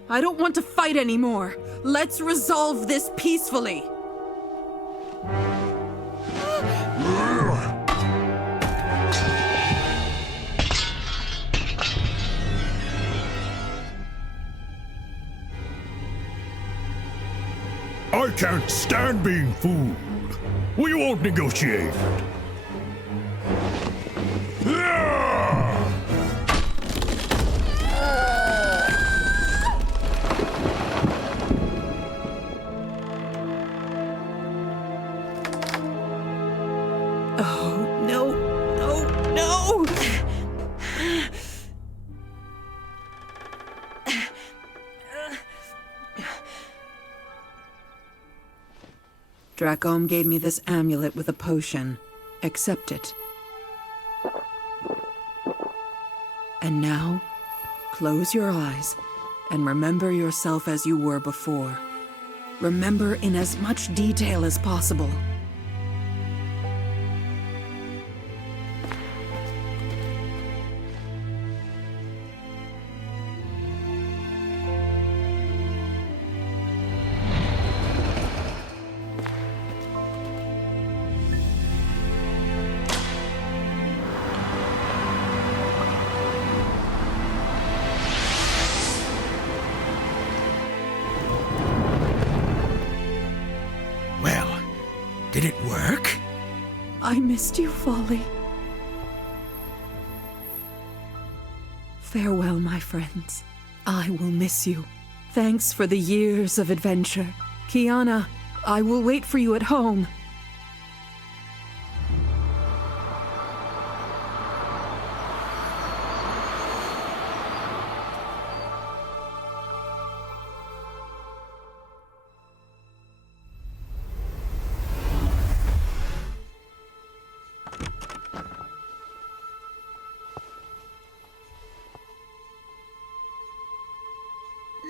I don't want to fight anymore. Let's resolve this peacefully. I can't stand being fooled. We won't negotiate. Oh, no, no, no! Dracom gave me this amulet with a potion. Accept it. And now, close your eyes and remember yourself as you were before. Remember in as much detail as possible. Did it work? I missed you, Folly. Farewell, my friends. I will miss you. Thanks for the years of adventure. Kiana, I will wait for you at home.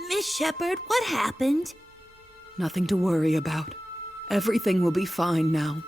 Miss Shepherd, what happened? Nothing to worry about. Everything will be fine now.